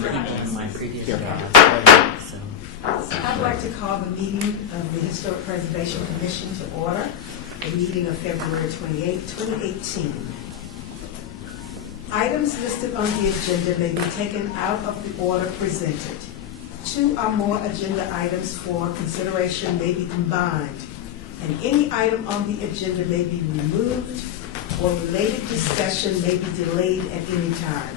my previous job. So, I'd like to call the meeting of the Historic Preservation Commission to order, the meeting of February 28, 2018. Items listed on the agenda may be taken out of the order presented. Two or more agenda items for consideration may be combined, and any item on the agenda may be removed or related discussion may be delayed at any time.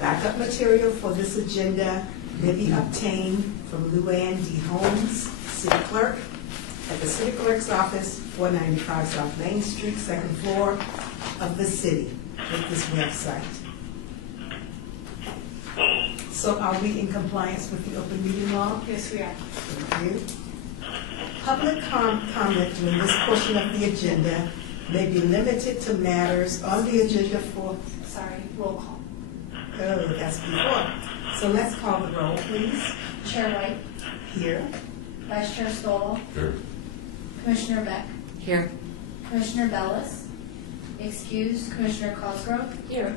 Backup material for this agenda may be obtained from Luann D. Holmes, City Clerk, at the City Clerk's office, 495 South Main Street, second floor of the city, with this website. So are we in compliance with the open meeting law? Yes, we are. Thank you. Public comment during this portion of the agenda may be limited to matters on the agenda for, Sorry, roll call. oh, that's before. So let's call the roll, please. Chair White, Here. Vice Chair Stoll, Here. Commissioner Beck, here. Commissioner Bellis, excuse Commissioner Cosgrove. Here.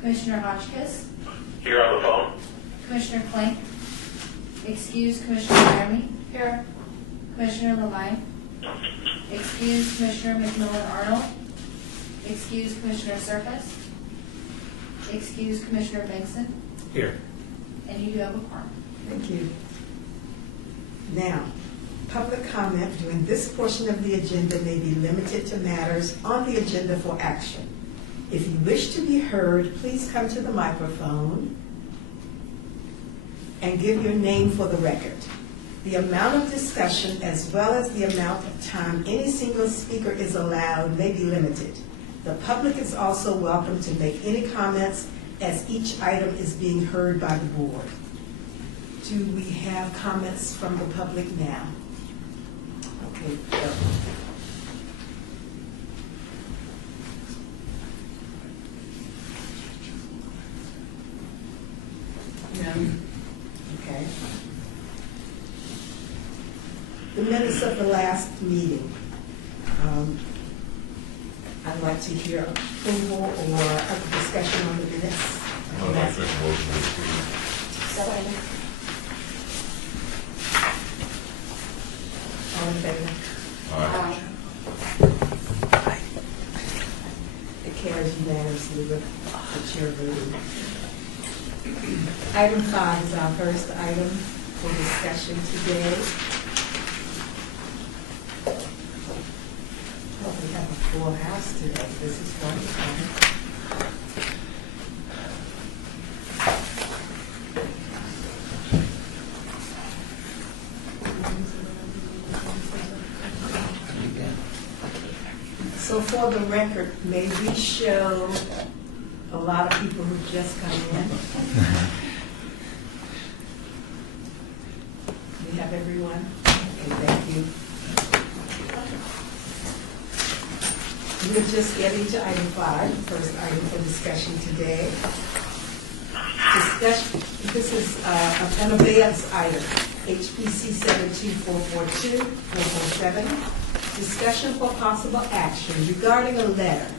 Commissioner Hotchkiss, Here on the phone. Commissioner Plank, excuse Commissioner Jeremy. Here. Commissioner Lamine, excuse Commissioner McMillan Arnold, excuse Commissioner Surface, excuse Commissioner Bengtson, Here. and you do have a quorum. Thank you. Now, public comment during this portion of the agenda may be limited to matters on the agenda for action. If you wish to be heard, please come to the microphone and give your name for the record. The amount of discussion as well as the amount of time any single speaker is allowed may be limited. The public is also welcome to make any comments as each item is being heard by the board. Do we have comments from the public now? Okay, go. No? Okay. The minutes of the last meeting. I'd like to hear approval or a discussion on the minutes. I'd like to make a motion to approve. Second. All in favor? Aye. It carries unanimously with the chair voting. Item 5 is our first item for discussion today. Well, we have a full house today. This is wonderful. So for the record, may we show a lot of people who've just come in? We have everyone? Okay, thank you. We're just getting to item 5, first item for discussion today. This is an abeyance item, HPC 72442-447. Discussion for possible action regarding a letter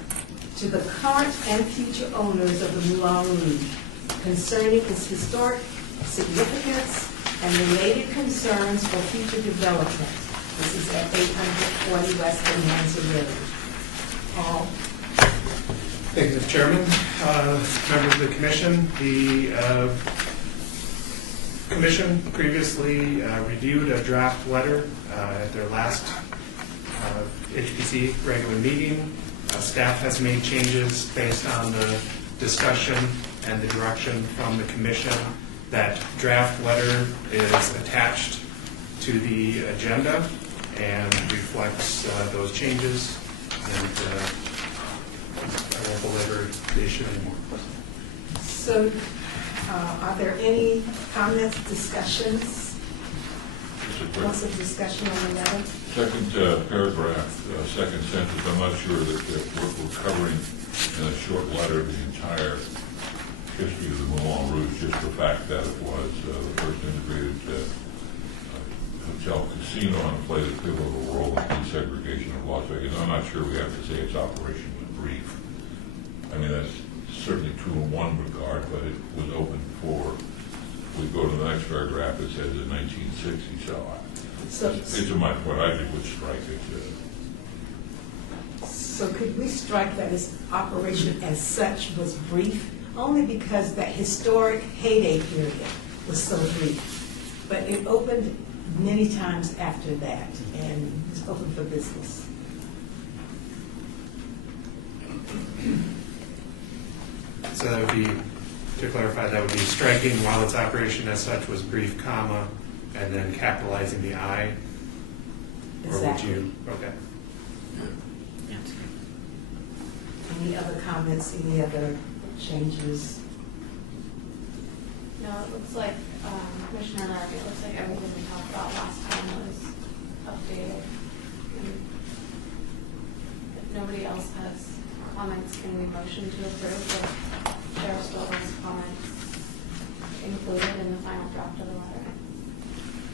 to the current and future owners of the Moulin Rouge concerning its historic significance and related concerns for future development. This is at 840 West Bonanza Road. Paul? Thank you, Mr. Chairman. Members of the commission, the commission previously reviewed a draft letter at their last HPC regular meeting. Staff has made changes based on the discussion and the direction from the commission. That draft letter is attached to the agenda and reflects those changes, and I won't belabor the issue anymore. So, are there any comments, discussions? Lots of discussion on the letter? Second paragraph, second sentence, I'm not sure that we're covering in a short letter the entire history of the Moulin Rouge, just the fact that it was the first integrated hotel casino and played a pivotal role in desegregation of Las Vegas. I'm not sure we have to say its operation was brief. I mean, that's certainly true in one regard, but it was open for go to the next paragraph, it says in 1960, So, it's a much, what I think would strike it. so could we strike that its operation as such was brief? Only because that historic heyday period was so brief. But it opened many times after that and was open for business. So that would be, to clarify, that would be striking while its operation as such was brief, comma, and then capitalizing the I? Or would Exactly. you, okay. Any other comments, any other changes? No, it looks like, Commissioner Larrabee, it looks like everything we talked about last time was updated. And if nobody else has comments, can we motion to approve the Sheriff Stoll's comments included in the final draft of the letter?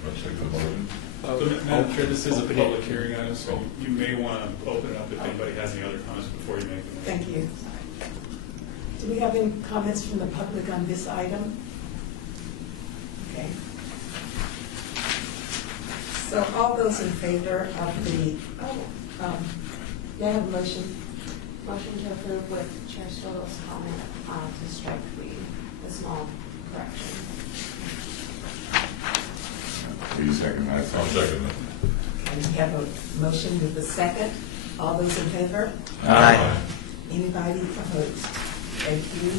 Let's take the motion. Madam Chair, this is a public hearing item, so you may want to open it up if anybody has any other comments before you make the motion. Thank you. Do we have any comments from the public on this item? Okay. So all those in favor of the, do I have a motion? Motion to approve with Chair Stoll's comment to strike the small correction. Please second that. I'll second it. And we have a motion with the second. All those in favor? Aye. Anybody opposed? Thank you.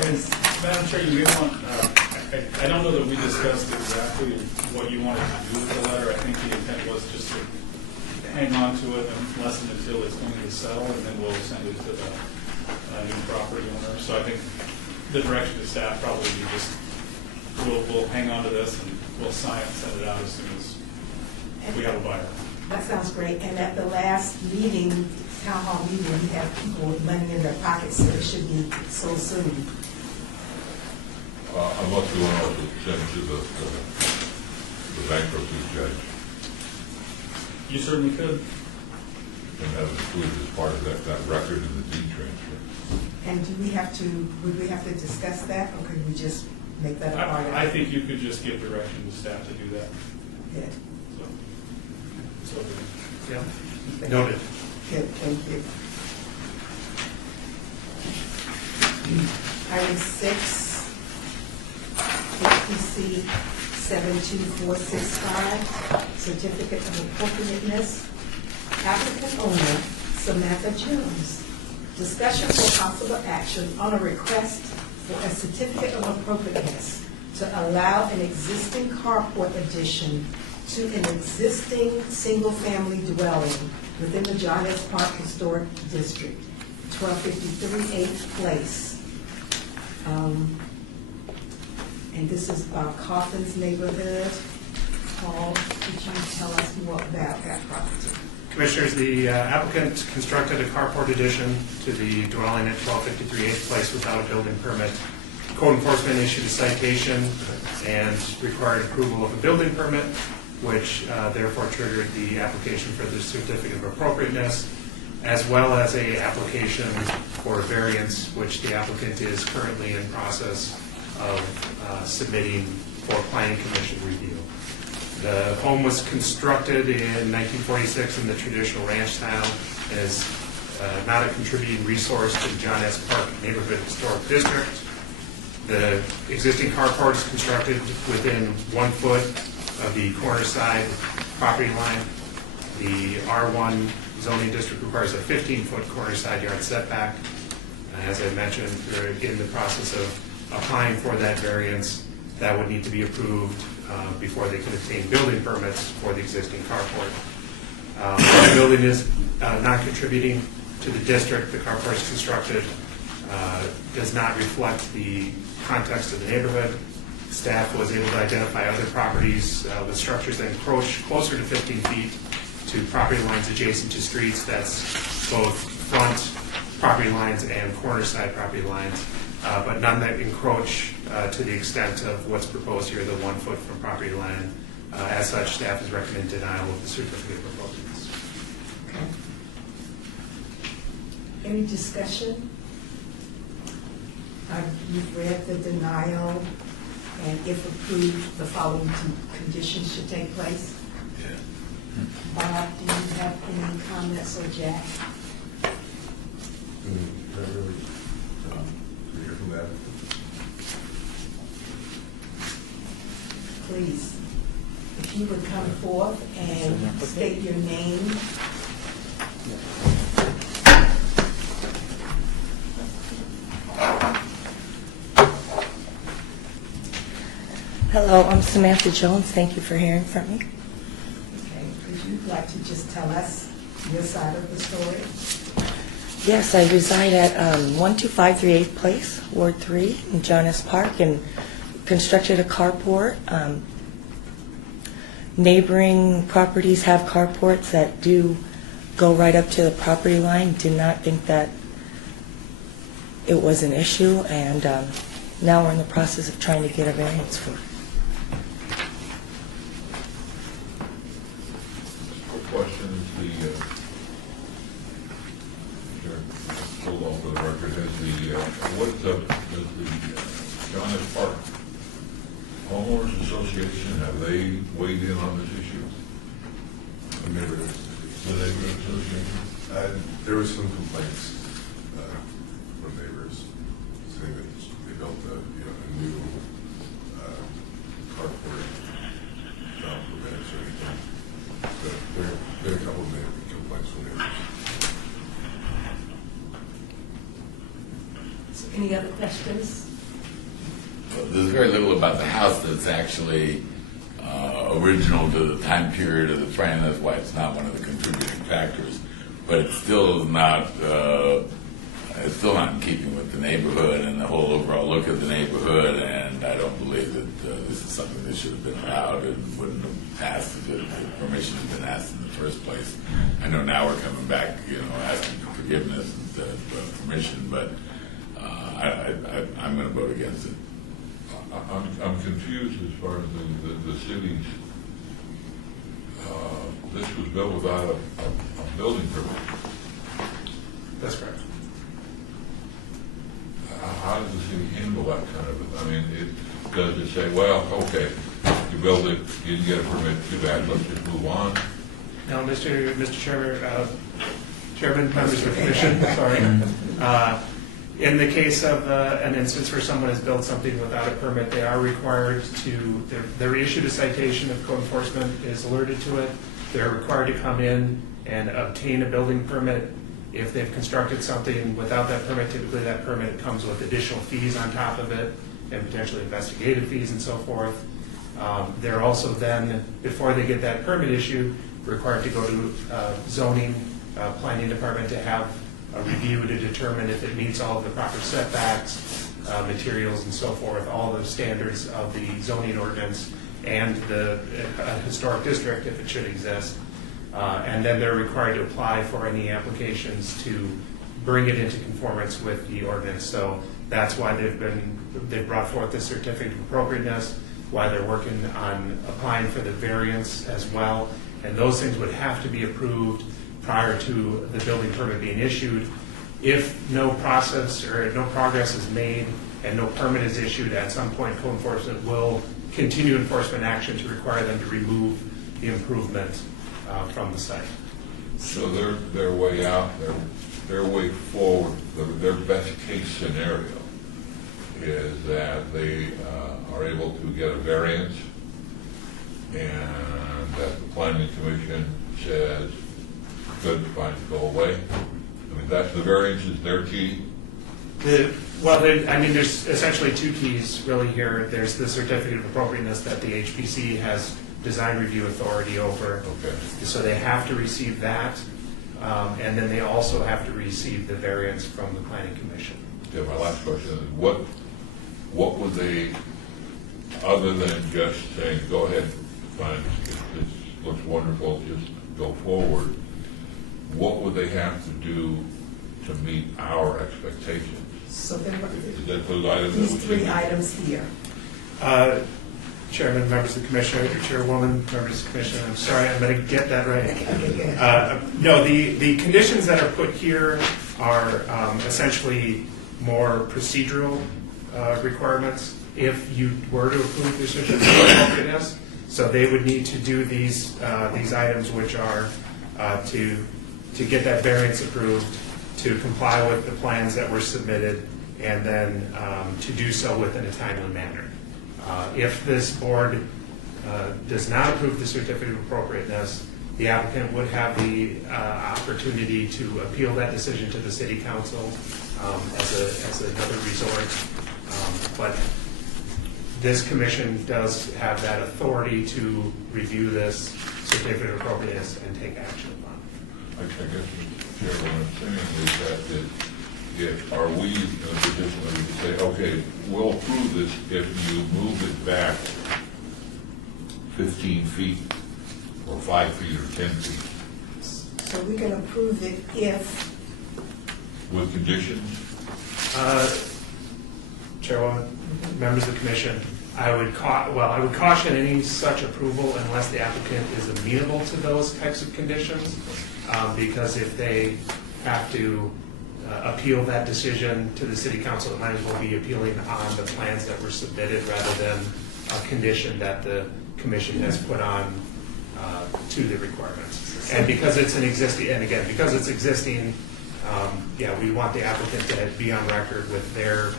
Carries. Madam Chair, you may want, I don't know that we discussed exactly what you wanted to do with the letter. I think the intent was just to hang on to it unless and until it's going to sell, and then we'll send it to the new property owner. So I think the direction of staff probably be just, we'll hang on to this and we'll sign it and send it out as soon as we have a buyer. That sounds great. And at the last meeting, town hall meeting, we had people with money in their pockets, so it should be so soon. Unless we want to send it to the bankruptcy judge You certainly could. and have it included as part of that record in the deed transfer. And would we have to discuss that, or could we just make that a part of it? I think you could just give direction to staff to do that. Good, So Yeah. Noted. good, thank you. Item 6, HPC 72465, Certificate of Appropriateness. Applicant owner Samantha Jones. Discussion for possible action on a request for a certificate of appropriateness to allow an existing carport addition to an existing single-family dwelling within the John S. Park Historic District, 1253 8th Place. And this is Coffin's neighborhood. Paul, could you tell us more about that property? Commissioners, the applicant constructed a carport addition to the dwelling at 1253 8th Place without a building permit. Code enforcement issued a citation and required approval of a building permit, which therefore triggered the application for the certificate of appropriateness, as well as a application for a variance, which the applicant is currently in process of submitting for planning commission review. The home was constructed in 1946 in the traditional ranch style and is not a contributing resource to the John S. Park Neighborhood Historic District. The existing carport is constructed within 1 foot of the corner side property line. The R1 zoning district requires a 15-foot corner side yard setback. As I mentioned, we're in the process of applying for that variance. That would need to be approved before they can obtain building permits for the existing carport. The building is non-contributing to the district. The carport is constructed, does not reflect the context of the neighborhood. Staff was able to identify other properties with structures that encroach closer to 15 feet to property lines adjacent to streets. That's both front property lines and corner side property lines, but none that encroach to the extent of what's proposed here, the 1 foot from property line. As such, staff has recommended denial of the certificate of appropriateness. Okay. Any discussion? You've read the denial, And if approved, the following two conditions should take place. Bob, do you have any comments, or Jack? Please, if you would come forth and state your name. Hello, I'm Samantha Jones. Thank you for hearing from me. Okay, would you like to just tell us your side of the story? Yes, I reside at 12538 Place, Ward 3, in Jonas Park, and constructed a carport. Neighboring properties have carports that do go right up to the property line. Did not think that it was an issue, and now we're in the process of trying to get a variance for it. Questions, sure, hold on for the record, has does the Jonas Park Homeowners Association, have they weighed in on this issue? The neighborhood. The neighborhood association? There was some complaints from neighbors saying that they built a new carport without permits or anything. But there have been a couple of complaints from neighbors. So any other questions? There's very little about the house that's actually original to the time period of the plan. That's why it's not one of the contributing factors. But it's still not in keeping with the neighborhood and the whole overall look of the neighborhood. And I don't believe that this is something that should have been allowed and wouldn't have passed if the permission had been asked in the first place. I know now we're coming back, asking for forgiveness instead of permission, but I'm going to vote against it. I'm confused as far as the city's, this was built without a building permit. That's correct. How does the city handle that kind of, does it say, well, okay, you built it, you didn't get a permit, too bad, let's just move on? Now, Mr. Chairman, members of the commission, sorry. In the case of an instance where someone has built something without a permit, they are required to, they're issued a citation if code enforcement is alerted to it. They're required to come in and obtain a building permit. If they've constructed something without that permit, typically that permit comes with additional fees on top of it and potentially investigative fees and so forth. They're also then, before they get that permit issued, required to go to zoning, planning department to have a review to determine if it meets all of the proper setbacks, materials and so forth, all the standards of the zoning ordinance and the historic district if it should exist. And then they're required to apply for any applications to bring it into conformance with the ordinance. So that's why they've brought forth the certificate of appropriateness, why they're working on applying for the variance as well. And those things would have to be approved prior to the building permit being issued. If no process or no progress is made and no permit is issued, at some point code enforcement will continue enforcement action to require them to remove the improvement from the site. So their way out, their way forward, their best case scenario is that they are able to get a variance and that the planning commission says, good, fine, go away. That's the variance is their key. There's essentially two keys really here. There's the certificate of appropriateness that the HPC has design review authority over. Okay. So they have to receive that, and then they also have to receive the variance from the planning commission. Okay, my last question is, what would they, other than just saying, go ahead, fine, this looks wonderful, just go forward, what would they have to do to meet our expectations? So there Is that those items? these three items here. Chairman, members of the commission, or chairwoman, members of the commission, I'm sorry, I'm going to get that right. Okay, good. No, the conditions that are put here are essentially more procedural requirements. if you were to approve the certificate of appropriateness. So they would need to do these items, which are to get that variance approved, to comply with the plans that were submitted, and then to do so within a timely manner. If this board does not approve the certificate of appropriateness, the applicant would have the opportunity to appeal that decision to the city council as another resort. But this commission does have that authority to review this certificate of appropriateness and take action upon it. I guess, Mr. Chair, what I'm saying is that are we in a position where we can say, okay, we'll approve this if you move it back 15 feet or 5 feet or 10 feet? So we can approve it if, With conditions? Chairwoman, members of the commission, I would caution any such approval unless the applicant is amenable to those types of conditions, because if they have to appeal that decision to the city council, it might as well be appealing on the plans that were submitted rather than a condition that the commission has put on to the requirements. And because it's an existing, and again, because it's existing, we want the applicant to be on record with their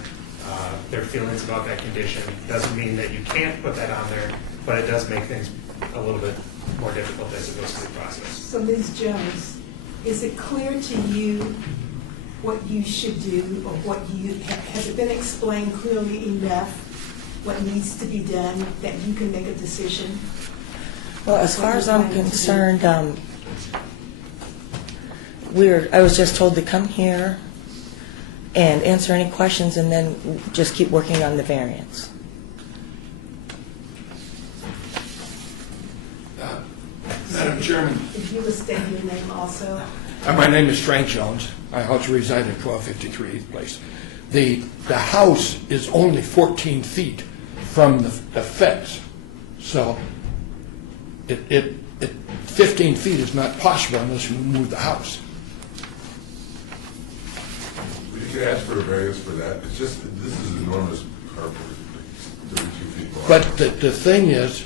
feelings about that condition. Doesn't mean that you can't put that on there, but it does make things a little bit more difficult as it goes through the process. so Ms. Jones, is it clear to you what you should do, or has it been explained clearly enough what needs to be done that you can make a decision? Well, as far as I'm concerned, I was just told to come here and answer any questions and then just keep working on the variance. Madam Chairman, If you would state your name also. my name is Frank Jones. I also reside at 1253 East Place. The house is only 14 feet from the fence, so 15 feet is not possible unless you move the house. You can ask for a variance for that. It's just, this is enormous carport, 32 feet long. But the thing is,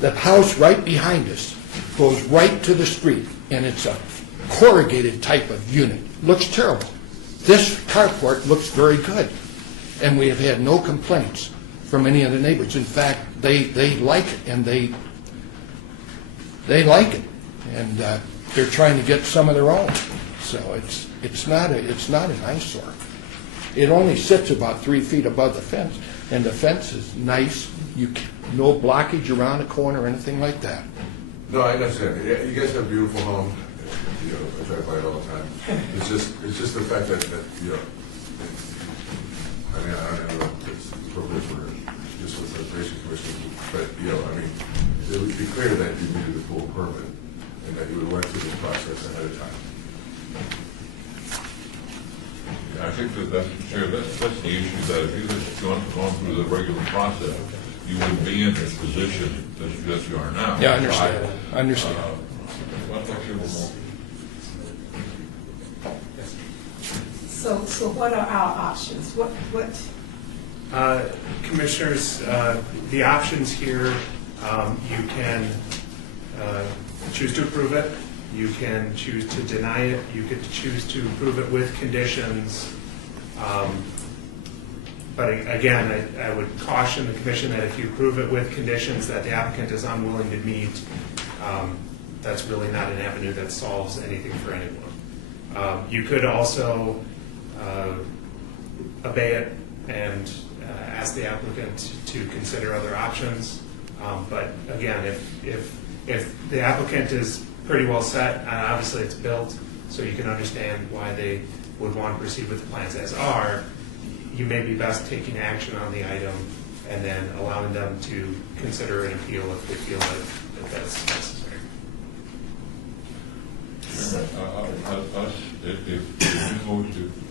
the house right behind us goes right to the street, and it's a corrugated type of unit. Looks terrible. This carport looks very good, and we have had no complaints from any of the neighbors. In fact, they like it, and they like it, and they're trying to get some of their own. So it's not an eyesore. It only sits about 3 feet above the fence, and the fence is nice. No blockage around the corner or anything like that. No, I understand. Yeah, you guys have a beautiful home. You know, I drive by it all the time. It's just the fact that you know, I mean, I don't know if it's appropriate for just with the Conservation Commission, but you know, I mean, it would be clear that you needed a full permit and that you would have went through the process ahead of time. Yeah, I think that's the issue, that if you had gone through the regular process, you wouldn't be in this position that you are now. Yeah, I understand. I understand. So what are our options? What? Commissioners, the options here, you can choose to approve it, you can choose to deny it, you could choose to approve it with conditions. But again, I would caution the commission that if you approve it with conditions that the applicant is unwilling to meet, that's really not an avenue that solves anything for anyone. You could also obey it and ask the applicant to consider other options. But again, if the applicant is pretty well set, obviously it's built, so you can understand why they would want to proceed with the plans as are, you may be best taking action on the item and then allowing them to consider an appeal if they feel that that's necessary.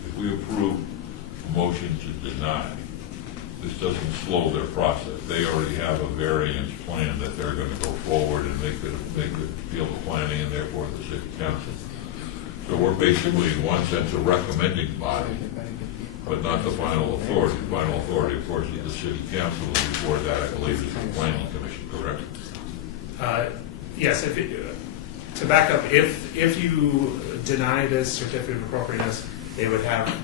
If we approve a motion to deny, this doesn't slow their process. They already have a variance plan that they're going to go forward and they could appeal the planning and therefore the city council. So we're basically, in one sense, a recommending body. but not the final authority. The final authority, of course, is the city council, and before that, I believe, is the planning commission, correct? Yes, to back up, if you deny this certificate of appropriateness, they would have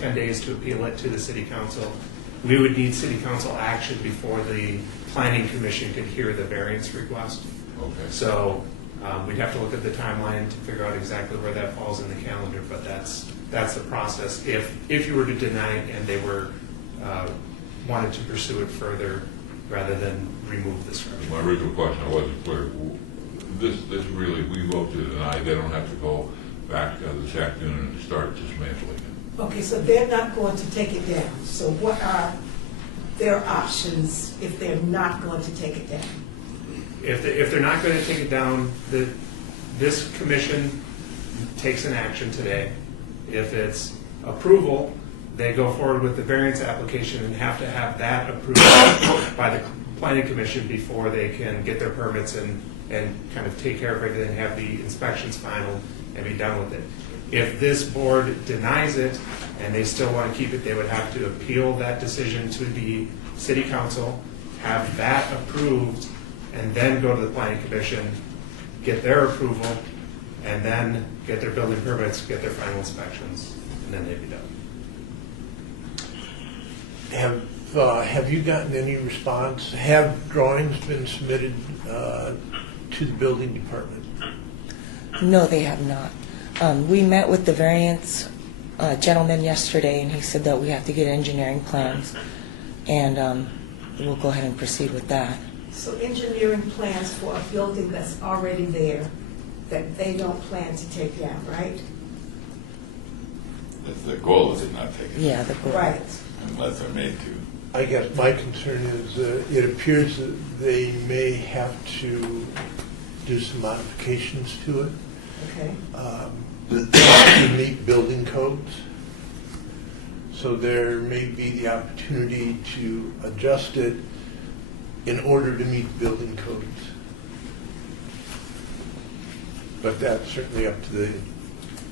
10 days to appeal it to the city council. We would need city council action before the planning commission could hear the variance request. Okay. So we'd have to look at the timeline to figure out exactly where that falls in the calendar, but that's the process. If you were to deny it and they were wanted to pursue it further rather than remove this structure. My original question, I wasn't clear. This really, we vote to deny, they don't have to go back this afternoon and start dismantling it. Okay, so they're not going to take it down. So what are their options if they're not going to take it down? If they're not going to take it down, this commission takes an action today. If it's approval, they go forward with the variance application and have to have that approved by the planning commission before they can get their permits and kind of take care of everything, have the inspections final, and be done with it. If this board denies it and they still want to keep it, they would have to appeal that decision to the city council, have that approved, and then go to the planning commission, get their approval, and then get their building permits, get their final inspections, and then they'd be done. Have you gotten any response? Have drawings been submitted to the building department? No, they have not. We met with the variance gentleman yesterday, and he said that we have to get engineering plans, and we'll go ahead and proceed with that. So engineering plans for a building that's already there that they don't plan to take down, right? The goal is to not take it. Yeah, the board. Right. Unless they're made to. I guess my concern is it appears that they may have to do some modifications to it Okay. to meet building codes. So there may be the opportunity to adjust it in order to meet building codes. But that's certainly up to the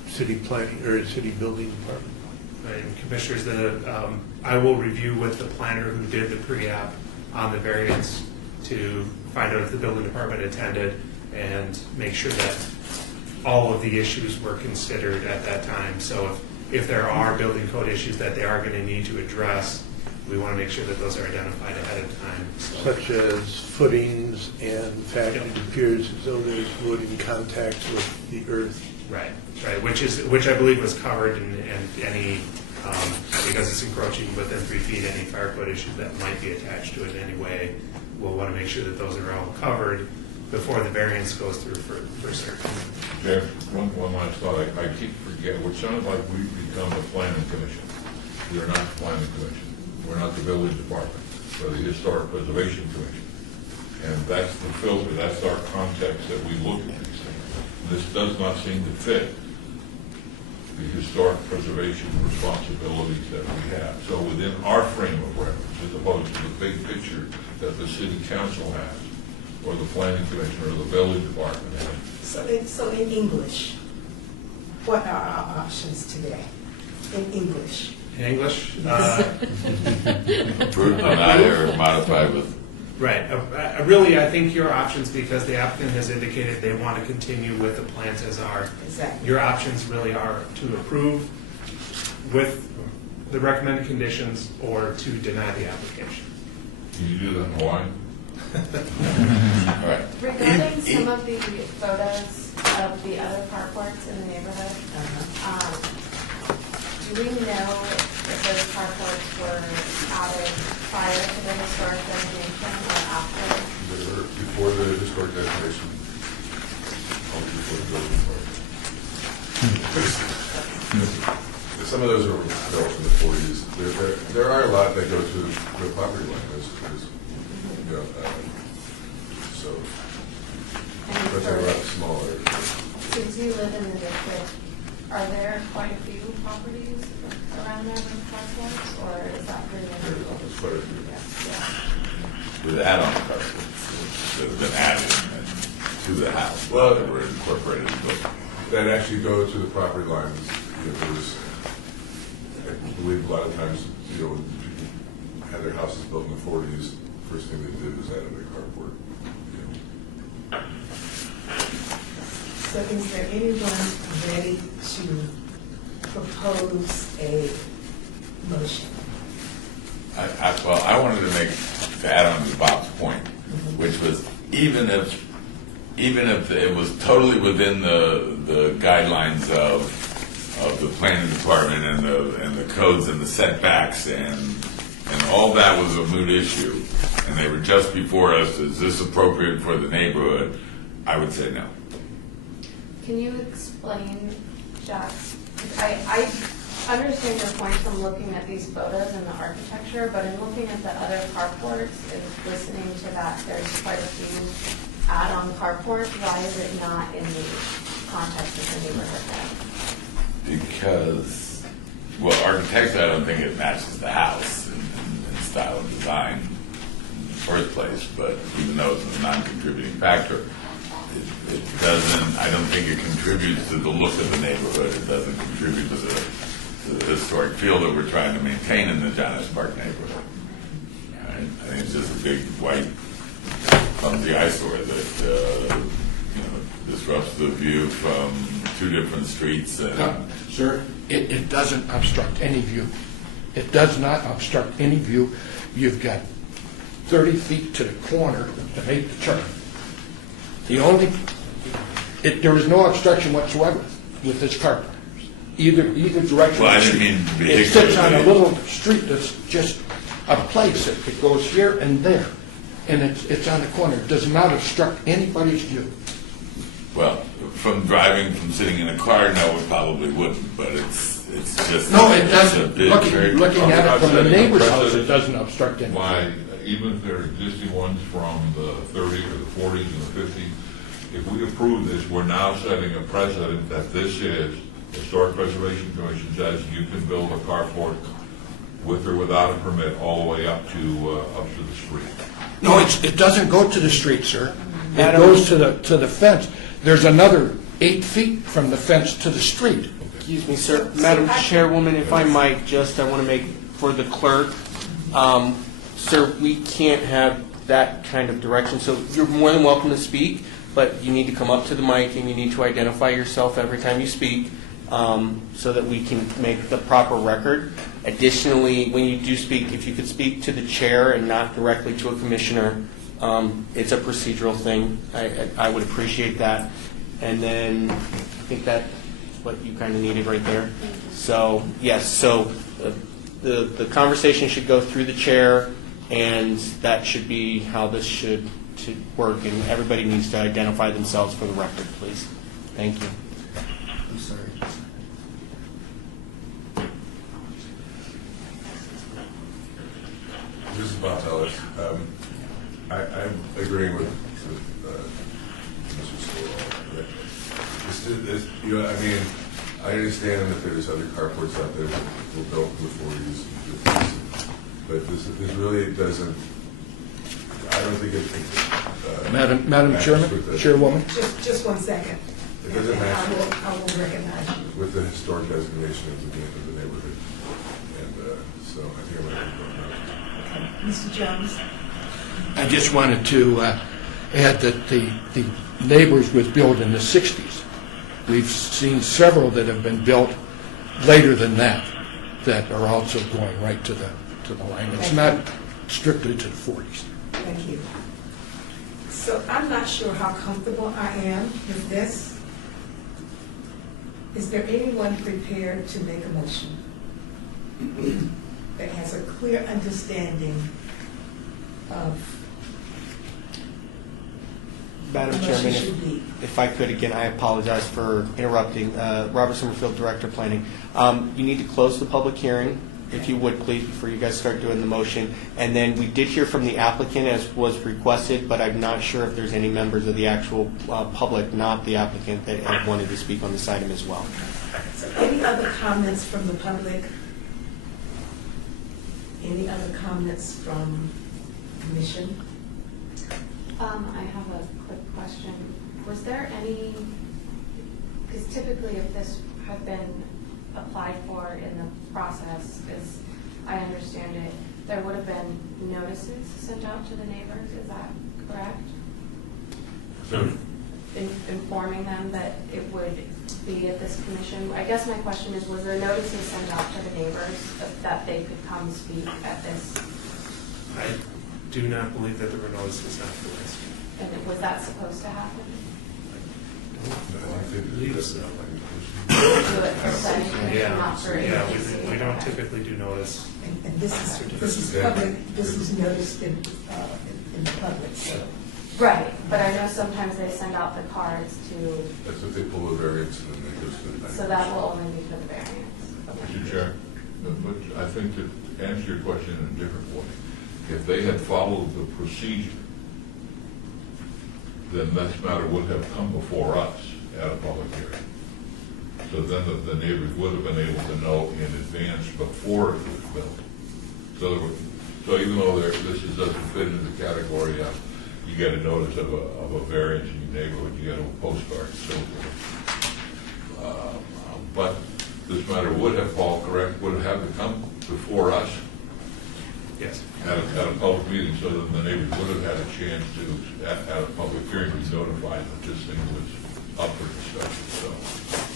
city planning or city building department. And commissioners, I will review with the planner who did the pre-app on the variance to find out if the building department attended and make sure that all of the issues were considered at that time. So if there are building code issues that they are going to need to address, we want to make sure that those are identified ahead of time. So, Such as footings and the fact that it appears as though there's wood in contact with the earth. right, which I believe was covered in any, because it's encroaching within 3 feet, any fire code issues that might be attached to it in any way, we'll want to make sure that those are all covered before the variance goes through for certain. Jeff, one last thought. I keep forgetting, it sounds like we've become the planning commission. We are not the planning commission. We're not the building department. We're the historic preservation commission. And that's the filter, that's our context that we look at these things. This does not seem to fit the historic preservation responsibilities that we have. So within our frame of reference, as opposed to the big picture that the city council has, or the planning commission, or the building department has. So in English, what are our options today? In English? In English? Approved, denied, or modified with. Right. Really, I think your options, because the applicant has indicated they want to continue with the plans as are. Exactly. Your options really are to approve with the recommended conditions or to deny the application. Can you do that in Hawaiian? All right. Regarding some of the photos of the other carports in the neighborhood, do we know if those carports were added prior to the historic designation or after? They were before the historic designation, before the building part. Some of those are built in the 40s. There are a lot that go to the property line. You know, so, but they're a lot smaller. Since you live in the district, are there quite a few properties around there with carports, or is that pretty unusual? There's quite a few. Yeah. With add-on customers that have been added to the house. Well, that were incorporated. That actually go to the property lines. There's, I believe a lot of times, you know, when people had their houses built in the 40s, first thing they did was added a carport. You know. So is there anyone ready to propose a motion? Well, I wanted to add on to Bob's point, which was even if it was totally within the guidelines of the planning department and the codes and the setbacks and all that was a moot issue, and they were just before us, is this appropriate for the neighborhood? I would say no. Can you explain, Jack? I understand your point from looking at these photos and the architecture, but in looking at the other carports and listening to that, there's quite a few add-on carports. Why is it not in the context of the neighborhood then? Because, well, architecturally, I don't think it matches the house in style and design in the first place, but even though it's a non-contributing factor, it doesn't, I don't think it contributes to the look of the neighborhood. It doesn't contribute to the historic feel that we're trying to maintain in the John S. Park neighborhood. I think it's just a big, white, clumsy eyesore that disrupts the view from two different streets. Sir, it doesn't obstruct any view. It does not obstruct any view. You've got 30 feet to the corner to make the turn. There is no obstruction whatsoever with this carport. Either direction. Well, I didn't mean it sits on a little street that's just a place. It goes here and there, and it's on the corner. It does not obstruct anybody's view. Well, from sitting in a car, no, it probably wouldn't, but it's just... No, it doesn't. Looking at it from the neighbor's house, it doesn't obstruct anything. Why, even if they're existing ones from the 30s or the 40s and the 50s, if we approve this, we're now setting a precedent that this is, the Historic Preservation Commission says you can build a carport with or without a permit all the way up to the street. No, it doesn't go to the street, sir. It goes to the fence. There's another 8 feet from the fence to the street. Excuse me, sir. Madam Chairwoman, if I might, I want to make for the clerk, sir, we can't have that kind of direction. So you're more than welcome to speak, but you need to come up to the mic and you need to identify yourself every time you speak so that we can make the proper record. Additionally, when you do speak, if you could speak to the chair and not directly to a commissioner, it's a procedural thing. I would appreciate that. And then I think that's what you kind of needed right there. So, yes, so the conversation should go through the chair, and that should be how this should work. And everybody needs to identify themselves for the record, please. Thank you. I'm sorry. This is Bob Ellis. I'm agreeing with Mr. Stowell. I mean, I understand that there's other carports out there that were built in the 40s and 50s, but this really doesn't. I don't think it. Madam Chairman, Chairwoman. Just 1 second. It doesn't match I will recognize you. with the historic designation of the neighborhood, and so I think I'm going to go now. Okay. Mr. Jones? I just wanted to add that the neighbors was built in the 60s. We've seen several that have been built later than that are also going right to the line. It's not strictly to the 40s. Thank you. So I'm not sure how comfortable I am with this. Is there anyone prepared to make a motion that has a clear understanding of Madam the Chairman, motion should be? if I could again, I apologize for interrupting. Robert Summerfield, Director of Planning. You need to close the public hearing, if you would, please, before you guys start doing the motion. And then we did hear from the applicant as was requested, but I'm not sure if there's any members of the actual public, not the applicant, that have wanted to speak on this item as well. So any other comments from the public? Any other comments from the commission? I have a quick question. Was there any, because typically if this had been applied for in the process, as I understand it, there would have been notices sent out to the neighbors, is that correct? So, Informing them that it would be at this commission. I guess my question is, was there notices sent out to the neighbors that they could come speak at this? I do not believe that there were notices after this. And was that supposed to happen? I think that's not like Do it for planning commission, Yeah, not for yeah, HPC? we don't typically do notice. And this is public, this is noticed in the public, so. Right, but I know sometimes they send out the cards to, That's if they pull the variance and then they go to the. so that will only be for the variance. Mr. Chair, but I think to answer your question in a different way, if they had followed the procedure, then this matter would have come before us at a public hearing. So then the neighbors would have been able to know in advance before it was built. So even though this doesn't fit into the category of, you get a notice of a variance in your neighborhood, you get a postcard and so forth. But this matter would have, Paul, correct, would have had to come before us Yes. at a public meeting, so that the neighbors would have had a chance to, at a public hearing, be notified that this thing was up for discussion, so.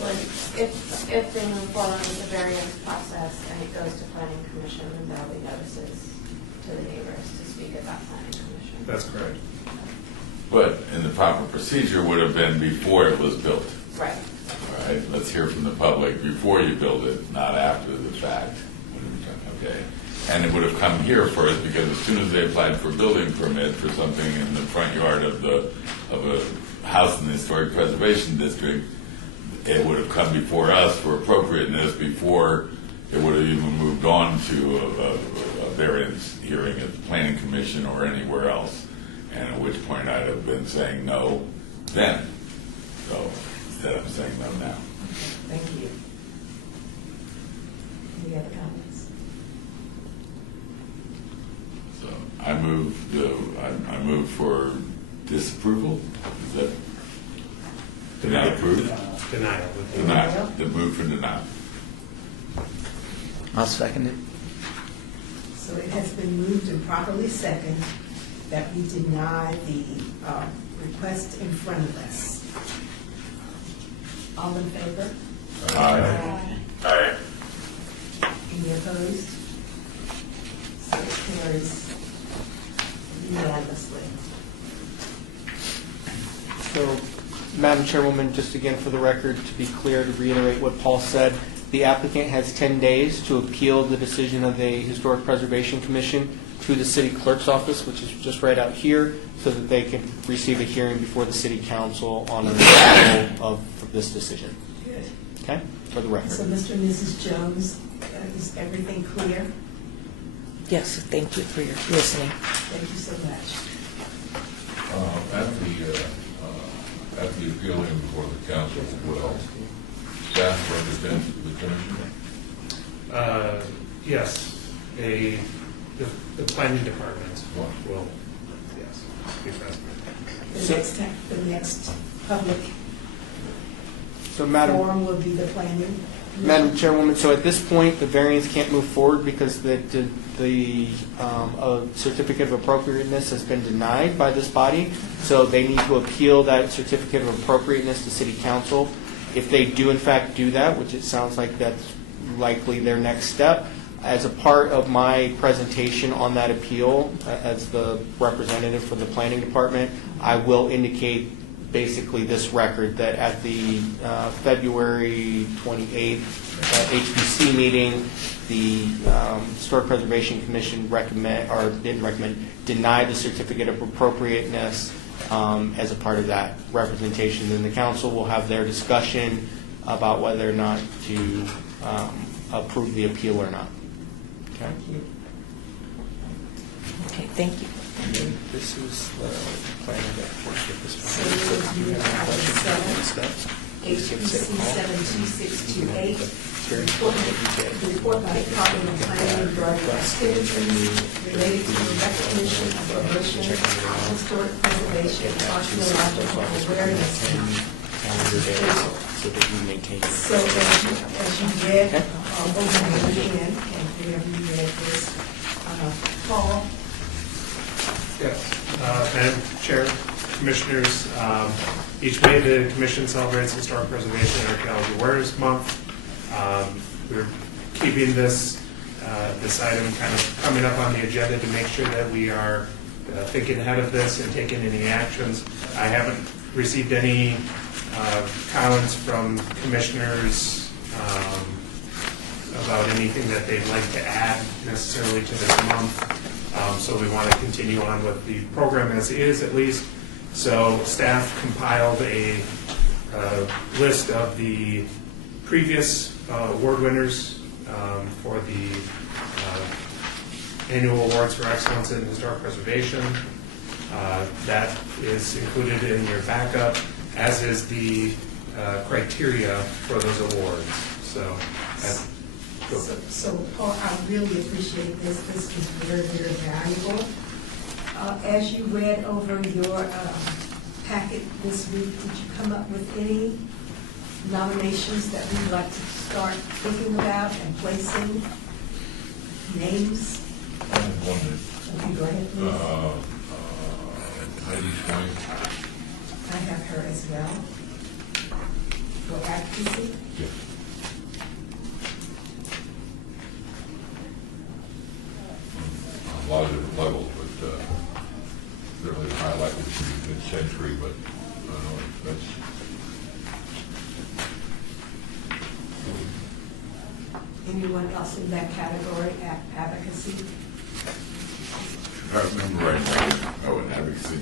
Like, if they move forward with the variance process and it goes to planning commission, then there'll be notices to the neighbors to speak at that planning commission. That's correct. But in the proper procedure would have been before it was built. Right. All right, let's hear from the public before you build it, not after the fact. Okay. And it would have come here first, because as soon as they applied for a building permit for something in the front yard of a house in the Historic Preservation District, it would have come before us for appropriateness before it would have even moved on to a variance hearing at the Planning Commission or anywhere else. And at which point I'd have been saying no then. So instead I'm saying no now. Thank you. Any other comments? So I move for disapproval. Is that not approved? Denial. Denial. The move for denial. I'll second it. So it has been moved and properly seconded that we deny the request in front of us. All in favor? Aye. Aye. Any opposed? So it carries unanimously. So, Madam Chairwoman, just again for the record, to be clear, to reiterate what Paul said, the applicant has 10 days to appeal the decision of the Historic Preservation Commission to the city clerk's office, which is just right out here, so that they can receive a hearing before the city council on an appeal of this decision. Good. Okay? For the record. So Mr. and Mrs. Jones, is everything clear? Yes, thank you for your listening. Thank you so much. At the appealing before the council, will staff represent the commission? Yes, the planning department will, yes, be present. The next public So, Madam will be the planning. Madam Chairwoman, so at this point, the variance can't move forward because the certificate of appropriateness has been denied by this body. So they need to appeal that certificate of appropriateness to City Council. If they do in fact do that, which it sounds like that's likely their next step, as a part of my presentation on that appeal, as the representative for the Planning Department, I will indicate basically this record, that at the February 28th HPC meeting, the Historic Preservation Commission denied the certificate of appropriateness as a part of that representation. Then the council will have their discussion about whether or not to approve the appeal or not. Okay. Okay, thank you. This is the plan that works with this So plan. So if you have any questions about seven, these steps, please give us HPC a call. 72628, report by Department of Planning regarding expenditures related to the recognition of the Russian historic preservation and archaeological awareness. Calendar day. So so that we maintain. So as you read over and again, and whenever you read this, Paul, Yes. Madam Chair, Commissioners, each May the Commission celebrates Historic Preservation and Archaeology Awareness Month. We're keeping this item kind of coming up on the agenda to make sure that we are thinking ahead of this and taking any actions. I haven't received any comments from commissioners about anything that they'd like to add necessarily to this month. So we want to continue on with the program as is, at least. So staff compiled a list of the previous award winners for the annual awards for excellence in historic preservation. That is included in your backup, as is the criteria for those awards. So Paul, I really appreciate this. This was very, very valuable. As you read over your packet this week, did you come up with any nominations that we'd like to start thinking about and placing? Names? I have one Okay, go ahead, please. Heidi Swank. I have her as well. For advocacy? Yes. On a lot of different levels, but certainly the highlight would be mid-century, but that's. Anyone else in that category, advocacy? I remember right now, I wouldn't have advocacy.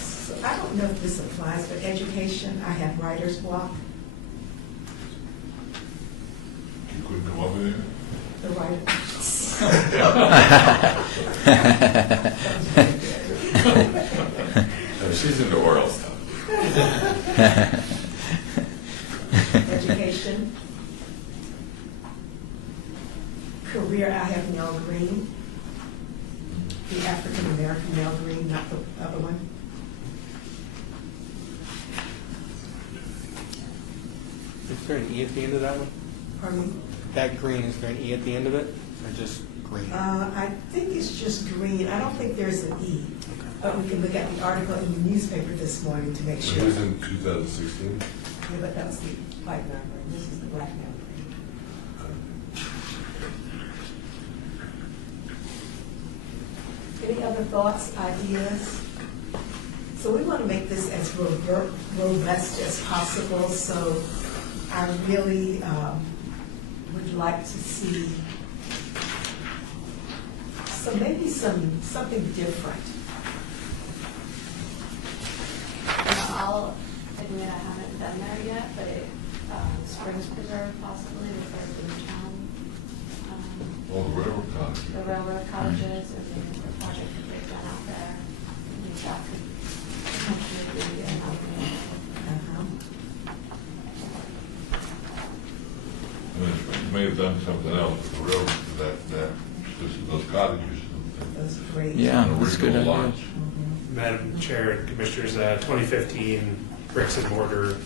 So I don't know if this applies, but education, I have writer's block, You couldn't come up with it? the writer. She's into oral stuff. Education. Career, I have Nell Green. The African American Nell Green, not the other one. Is there an E at the end of that one? Pardon me? That green, is there an E at the end of it, or just green? I think it's just green. I don't think there's an E. But we can look at the article in the newspaper this morning to make It sure. was in 2016. Yeah, but that was the white number, and this is the black number. Any other thoughts, ideas? So we want to make this as robust as possible, so I really would like to see maybe something different. I'll admit I haven't been there yet, but Springs Preserve possibly, the third Boomtown. Oh, the railroad cottage. The railroad cottages and the project that they've done out there. I think that could potentially be an opening. I mean, you may have done something else with the railroad, those cottages. That's great. Yeah, that's a good Original idea. lots. Madam Chair and Commissioners, 2015 bricks and mortar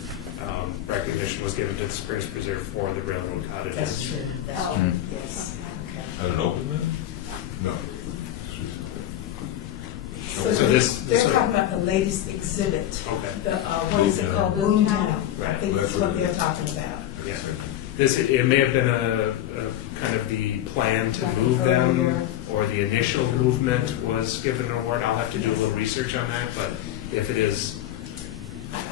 recognition was given to the Springs Preserve for the railroad cottages. That's true, that's Oh. true, yes. Okay. Had it open then? No. So this- They're so- talking about the latest exhibit. Okay. The, what is it called, Boomtown? I Right. think that's what they're talking about. Yeah. It may have been a kind of the plan to move them, or the initial movement was given an award. I'll have to do a little research on that, but if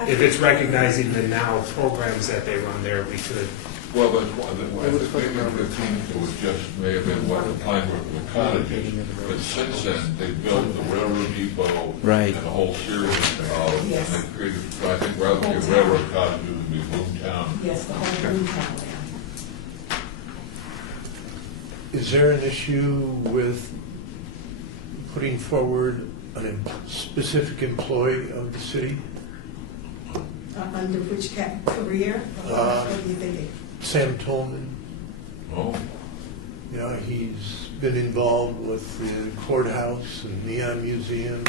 if it's recognizing the now programs that they run there, we could. Well, but maybe 15, it was just, may have been what the plan were for the cottages, but since then, they built the railroad depot. Right. And a whole series of, Yes. and they created, I think rather than railroad cottages, it would be Boomtown. Yes, the whole Boomtown land. Is there an issue with putting forward a specific employee of the city? Under which career? What do you think? Sam Tolman. Oh, You know, he's been involved with the courthouse and Neon Museum,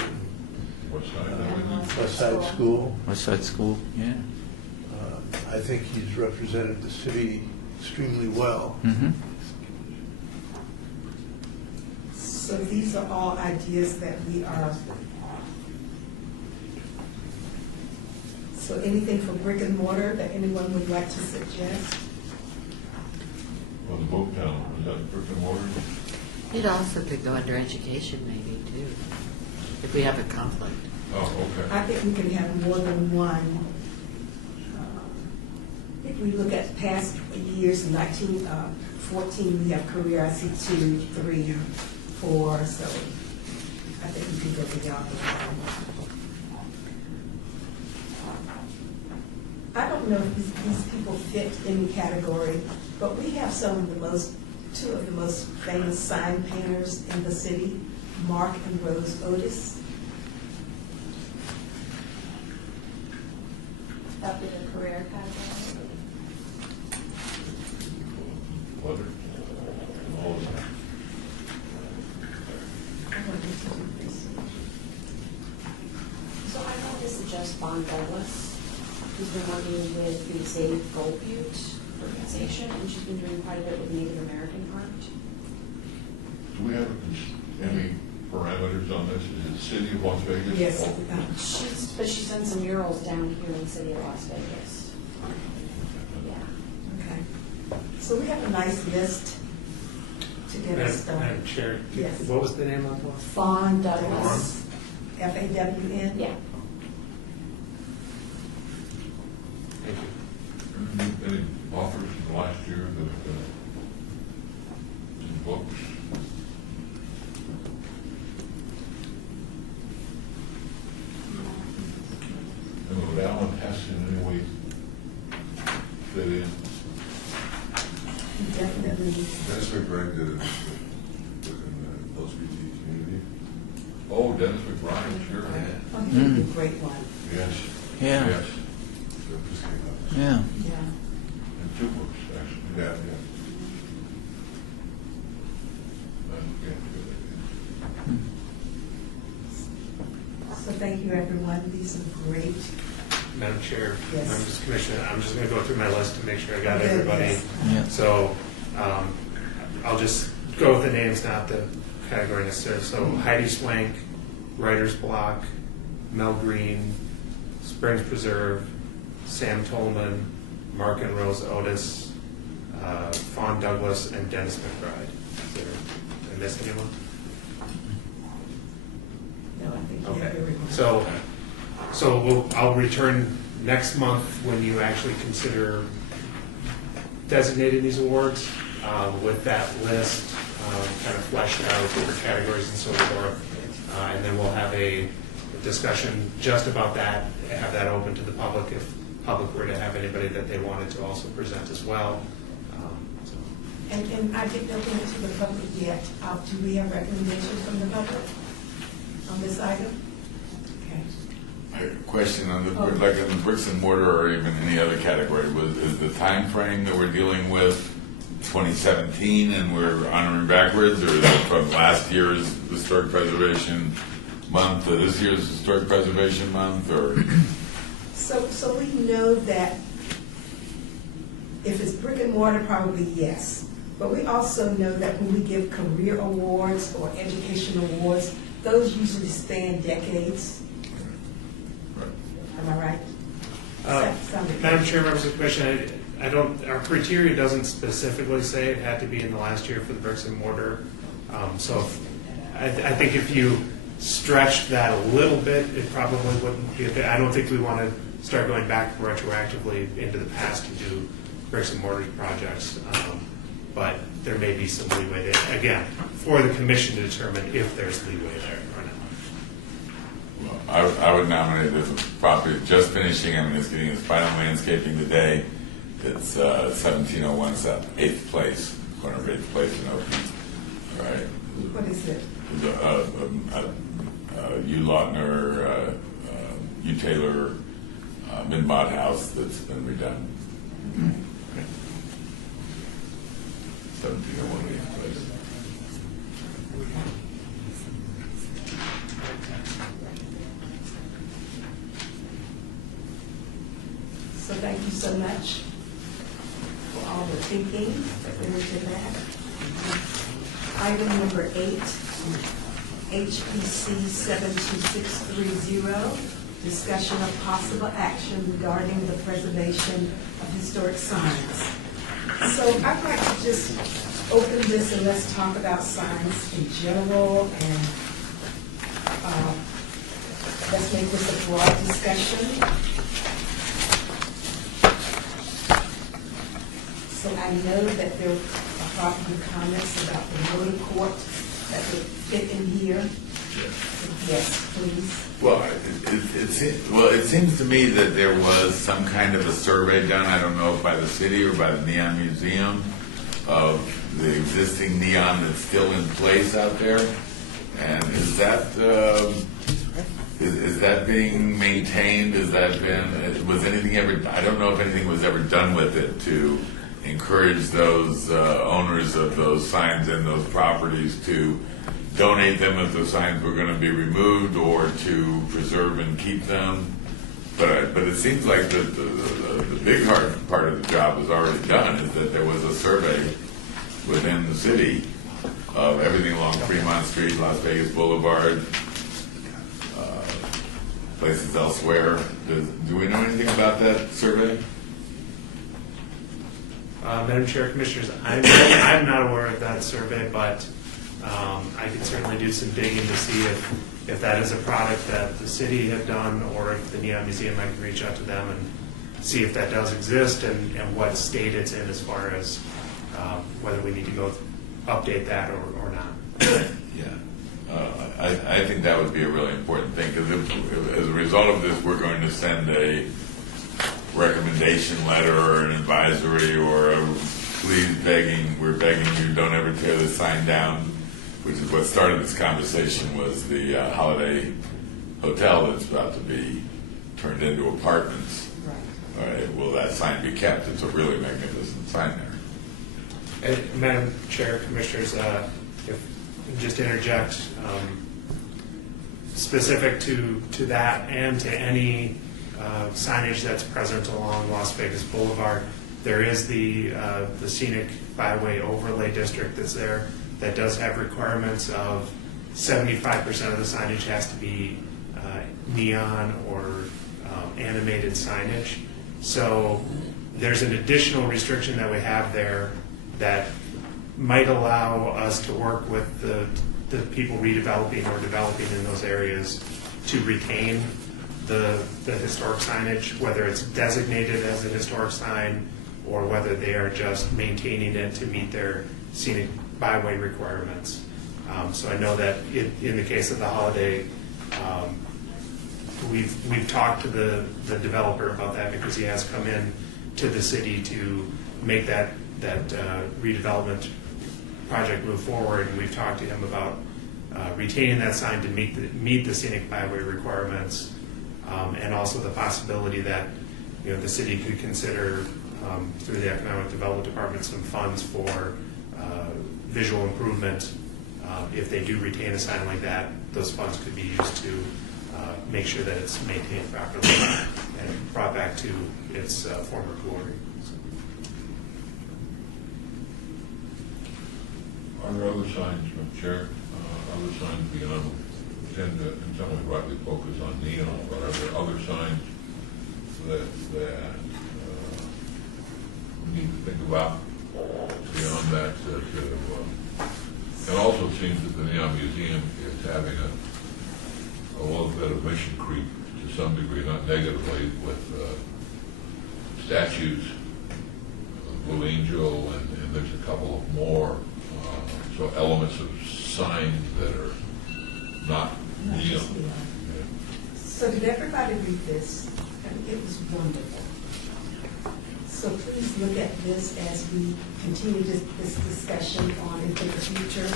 what side? West Side School. West Side School, yeah. I think he's represented the city extremely well. So these are all ideas that we are. So anything for brick and mortar that anyone would like to suggest? Well, the boat town, is that brick and mortar? It also could go under education maybe too, if we have a conflict. Oh, okay. I think we can have more than one. If we look at past years, 1914, we have career IC 2, 3, 4, so I think we can go beyond that. I don't know if these people fit any category, but we have two of the most famous sign painters in the city, Mark and Rose Otis. That'd be the career category. Leather. All of that. So I wanted to suggest Bon Douglas, who's been working with the Save Gold Butte organization, and she's been doing quite a bit with Native American art. Do we have any parameters on this? Is it city of Las Vegas? Yes. Oh. But she's done some murals down here in the city of Las Vegas. Yeah. Okay. So we have a nice list to get us started. Madam Chair, Yes. what was the name of the one? Fawn Douglas, Fawn. Yeah. Thank you. Any offers from last year that, in books? And would Alan Hess in any way fit in? Definitely. Dennis McBride did it in the LGBT community. Oh, Dennis McBride, sure. Oh, he would be a great one. Yes. Yeah. Yes. That just came out. Yeah. Yeah. And two books, actually. Yeah, Yeah, good idea. So thank you, everyone. These are great. Madam Chair, Yes. Members of the Commission, I'm just going to go through my list to make sure I got Good, everybody. yes. Yeah. So I'll just go with the names, not the category necessarily. So Heidi Swank, Writer's Block, Mel Green, Springs Preserve, Sam Tolman, Mark and Rose Otis, Fawn Douglas, and Dennis McBride. Did I miss anyone? No, I think you have Okay. everyone. So I'll return next month when you actually consider designating these awards with that list kind of fleshed out, different categories and so forth. And then we'll have a discussion just about that, have that open to the public if public were to have anybody that they wanted to also present as well. So. And I didn't open it to the public yet. Do we have recommendations from the public on this item? Okay. A question on the, like in the bricks and mortar or even any other category, is the time frame that we're dealing with 2017 and we're honoring backwards, or is it from last year's Historic Preservation Month to this year's Historic Preservation Month, or? So we know that if it's brick and mortar, probably yes. But we also know that when we give career awards or education awards, those usually span decades. Am I right? Madam Chair, members of the Commission, our criteria doesn't specifically say it had to be in the last year for the bricks and mortar. So I think if you stretched that a little bit, it probably wouldn't be a bit. I don't think we want to start going back retroactively into the past to do bricks and mortar projects. But there may be some leeway there, again, for the Commission to determine if there's leeway there or not. I would nominate this property just finishing. I mean, it's getting its final landscaping today. It's 1701 South, 8th place, corner of 8th place in Oakland. All right. What is it? U. Lautner, U. Taylor, Minbot house that's been redone. 1701 8th place. So thank you so much for all the thinking that went into that. Item number 8, HPC 72630, discussion of possible action regarding the preservation of historic signs. So I'd like to just open this and let's talk about signs in general, and let's make this a broad discussion. So I know that there are probably comments about the motor court that would fit in here. Yes, please. Well, it seems to me that there was some kind of a survey done, I don't know if by the city or by the Neon Museum, of the existing neon that's still in place out there. And is that being maintained? Was anything ever, I don't know if anything was ever done with it to encourage those owners of those signs and those properties to donate them if the signs were going to be removed, or to preserve and keep them. But it seems like the big hard part of the job was already done, is that there was a survey within the city of everything along Fremont Street, Las Vegas Boulevard, places elsewhere. Do we know anything about that survey? Madam Chair, Commissioners, I'm not aware of that survey, but I could certainly do some digging to see if that is a product that the city had done, or if the Neon Museum, I can reach out to them and see if that does exist, and what state it's in as far as whether we need to go update that or not. Yeah. I think that would be a really important thing, because as a result of this, we're going to send a recommendation letter or an advisory or a we're begging you, don't ever tear this sign down, which is what started this conversation, was the Holiday Hotel that's about to be turned into apartments. Right. All right, will that sign be kept? It's a really magnificent sign there. And Madam Chair, Commissioners, if just interject, specific to that and to any signage that's present along Las Vegas Boulevard, there is the scenic byway overlay district that's there that does have requirements of 75% of the signage has to be neon or animated signage. So there's an additional restriction that we have there that might allow us to work with the people redeveloping or developing in those areas to retain the historic signage, whether it's designated as a historic sign or whether they are just maintaining it to meet their scenic byway requirements. So I know that in the case of the Holiday, we've talked to the developer about that, because he has come in to the city to make that redevelopment project move forward, and we've talked to him about retaining that sign to meet the scenic byway requirements, and also the possibility that the city could consider through the Economic Development Department some funds for visual improvement. If they do retain a sign like that, those funds could be used to make sure that it's maintained properly and brought back to its former glory. Are there other signs, Madam Chair? Other signs, we tend to, in some way, rightly focus on neon, but are there other signs that we need to think about beyond that? It also seems that the Neon Museum is having a little bit of mission creep to some degree, not negatively, with statues, Blue Angel, and there's a couple of more. So elements of signs that are not neon. So did everybody read this? It was wonderful. So please look at this as we continue this discussion on into the future.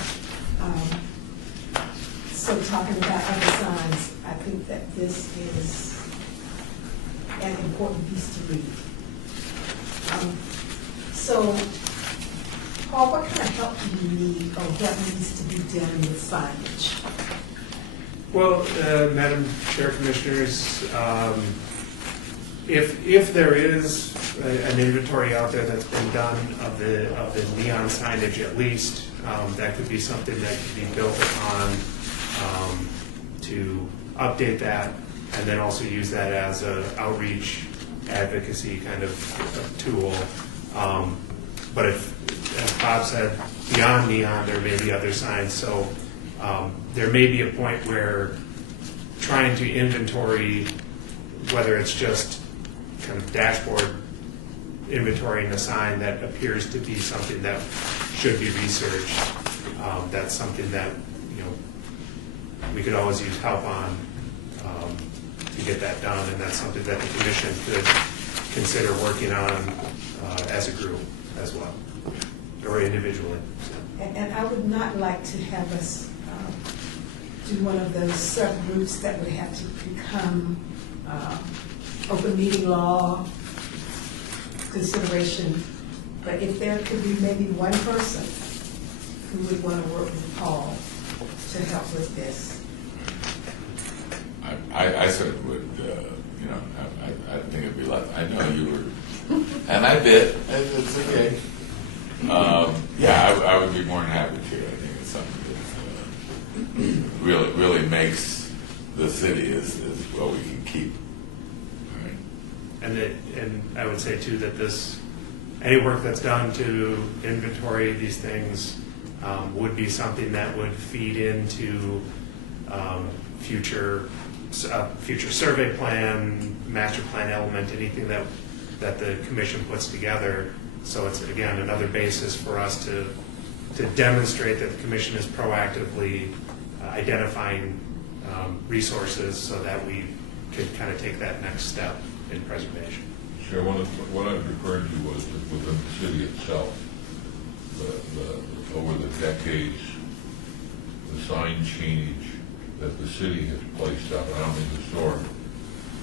So talking about other signs, I think that this is an important piece to read. So, Paul, what kind of help do you need, or what needs to be done with signage? Well, Madam Chair, Commissioners, if there is an inventory out there that's been done of the neon signage at least, that could be something that could be built upon to update that, and then also use that as a outreach advocacy kind of tool. But if, as Bob said, beyond neon, there may be other signs. So there may be a point where trying to inventory, whether it's just kind of dashboard inventorying a sign that appears to be something that should be researched, that's something that, we could always use help on to get that done, and that's something that the commission could consider working on as a group as well, or individually. And I would not like to have us do one of those subgroups that would have to become open meeting law consideration. But if there could be maybe one person who would want to work with Paul to help with this. I certainly would, I think it'd be like, I know you were, and I did, it's okay. I would be more than happy to. I think it's something that really makes the city is what we can keep. Right. And I would say too that any work that's done to inventory these things would be something that would feed into future survey plan, master plan element, anything that the commission puts together. So it's, again, another basis for us to demonstrate that the commission is proactively identifying resources so that we could kind of take that next step in preservation. Sure, what I was referring to was that within the city itself, over the decades, the sign change that the city has placed up. I don't mean historic.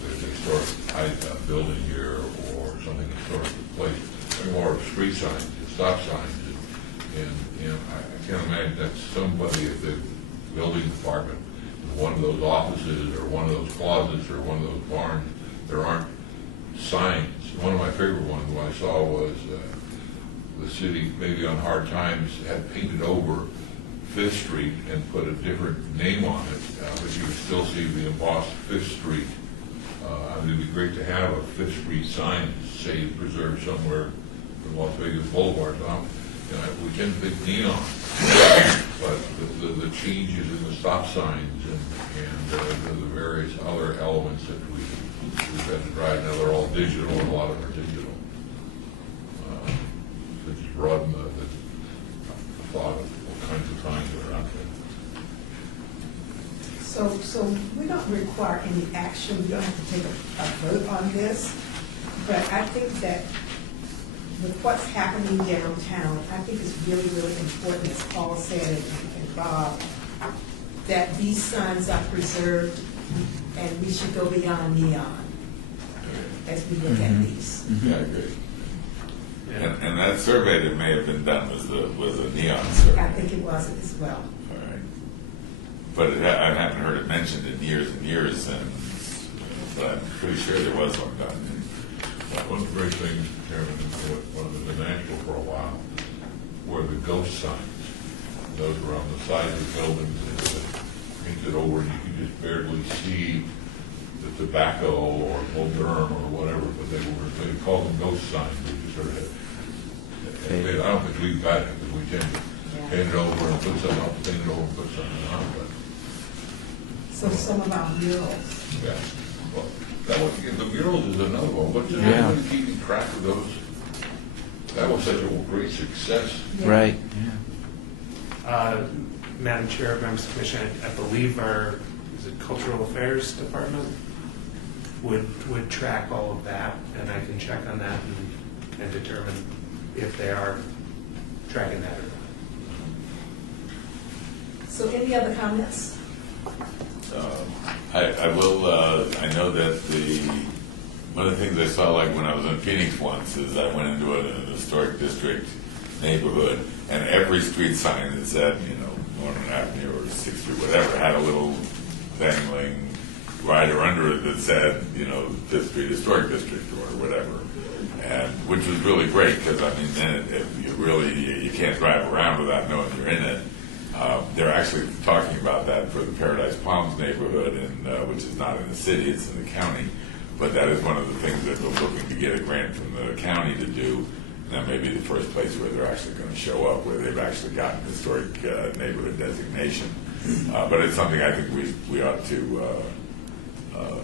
There's a historic building here or something historic placed. More street signs, stop signs, and I can't imagine that somebody at the building department, in one of those offices or one of those closets or one of those barns, there aren't signs. One of my favorite ones I saw was the city, maybe on hard times, had painted over Fifth Street and put a different name on it, but you would still see the embossed Fifth Street. It would be great to have a Fifth Street sign, say, preserved somewhere in Las Vegas Boulevard. We tend to think neon, but the changes in the stop signs and the various other elements that we've had to drive, now they're all digital, and a lot of them are digital. To just broaden the thought of what kinds of signs are out there. So we don't require any action. We don't have to take a vote on this. But I think that with what's happening downtown, I think it's really, really important, as Paul said and Bob, that these signs are preserved, and we should go beyond neon as we look at these. Yeah, I agree. And that survey that may have been done was a neon survey. I think it was as well. All right. But I haven't heard it mentioned in years and years, but I'm pretty sure there was one done. One of the great things, Chairman, one of the national for a while, were the ghost signs. Those were on the side of the buildings that painted over, and you could just barely see the tobacco or Modern or whatever, but they called them ghost signs. They just sort of had, I don't think we've got it, because we tend to paint it over and put something up, paint it over and put something on, but. So some of our murals. Yeah. Well, the murals is another one. What's anybody keeping track of those? That was such a great success. Right. Madam Chair, members of the commission, I believe our Cultural Affairs Department would track all of that, and I can check on that and determine if they are tracking that or not. So any other comments? I will. I know that one of the things I saw, like when I was in Phoenix once, is I went into an historic district neighborhood, and every street sign that said, Northern Avenue or 6th Street, whatever, had a little dangling rider under it that said, Fifth Street Historic District or whatever, and which was really great because I mean, then if you can't drive around without knowing you're in it. They're actually talking about that for the Paradise Palms neighborhood, which is not in the city, it's in the county. But that is one of the things that we're looking to get a grant from the county to do. And that may be the first place where they're actually going to show up, where they've actually gotten historic neighborhood designation. But it's something I think we ought to,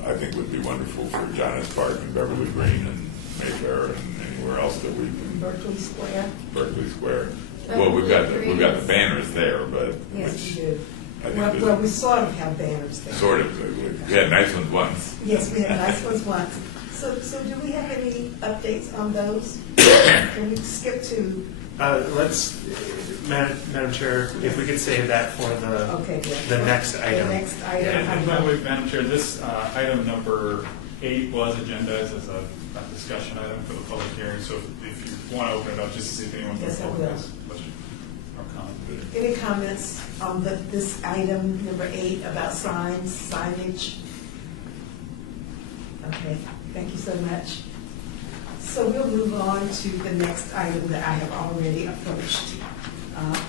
I think would be wonderful for Giants Park and Beverly Green and Mayfair and anywhere else that we can. Berkeley Square. Berkeley Square. Well, we've got the banners there, but Yes, which we do. I think Well, we sort of have banners there. sort of. We had nice ones once. Yes, we had nice ones once. So do we have any updates on those? Can we skip to? Madam Chair, if we could save that for Okay, good. the next item. The next item. And by the way, Madam Chair, this item number 8 was agendized as a discussion item for the public hearing, so if you want to open it up just to see if anyone Yes, I has will. question or comment. Any comments on this item, number 8, about signage? Okay, thank you so much. So we'll move on to the next item that I have already approached.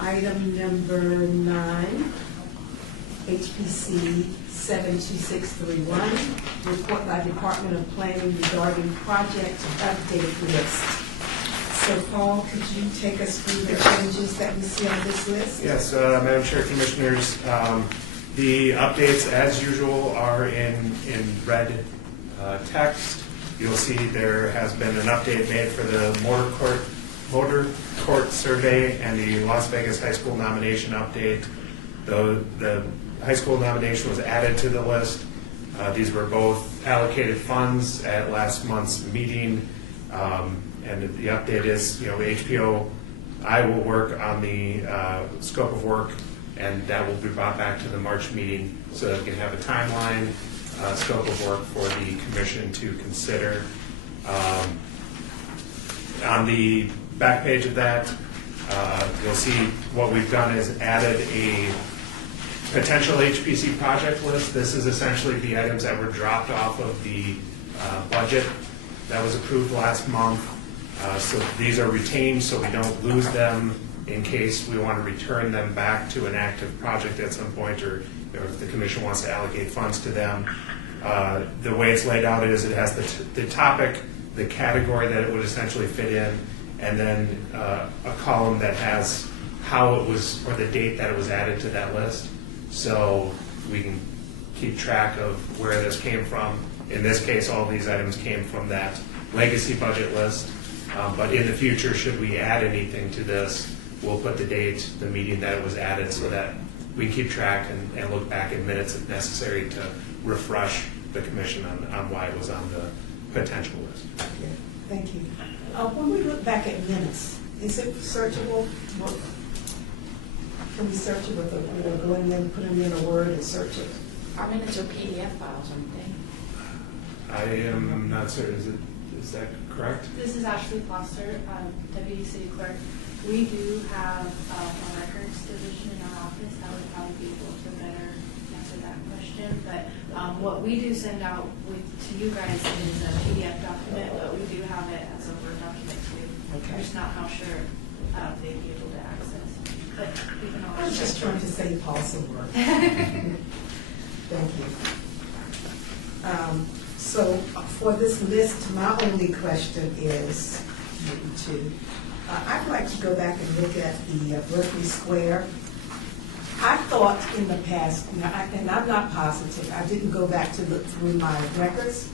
Item number 9, HPC 72631, report by Department of Planning regarding project update list. So Paul, could you take us through the changes that we see on this list? Yes, Madam Chair, Commissioners, the updates, as usual, are in red text. You'll see there has been an update made for the motor court survey and the Las Vegas High School nomination update. The high school nomination was added to the list. These were both allocated funds at last month's meeting. And the update is, HPO, I will work on the scope of work, and that will be brought back to the March meeting so that we can have a timeline, scope of work for the commission to consider. On the back page of that, you'll see what we've done is added a potential HPC project list. This is essentially the items that were dropped off of the budget that was approved last month. So these are retained so we don't lose them in case we want to return them back to an active project at some point, or if the commission wants to allocate funds to them. The way it's laid out is it has the topic, the category that it would essentially fit in, and then a column that has how it was, or the date that it was added to that list. So we can keep track of where this came from. In this case, all these items came from that legacy budget list. But in the future, should we add anything to this, we'll put the date, the meeting that it was added, so that we can keep track and look back in minutes if necessary to refresh the commission on why it was on the potential list. Yeah, thank you. When we look back at minutes, is it searchable? Can we search it with go in there and put them in a Word and search it? Our minutes are PDF files, aren't they? I am not certain. Is that correct? This is Ashley Foster, Deputy City Clerk. We do have a records division in our office that would probably be able to better answer that question. But what we do send out to you guys is a PDF document, but we do have it as a Word document too. Okay. We're just not how sure they'd be able to access. But we can always. I was just trying to save Paul some work. Thank you. So for this list, my only question is, maybe two, I'd like to go back and look at the Berkeley Square. I thought in the past, and I'm not positive, I didn't go back to look through my records.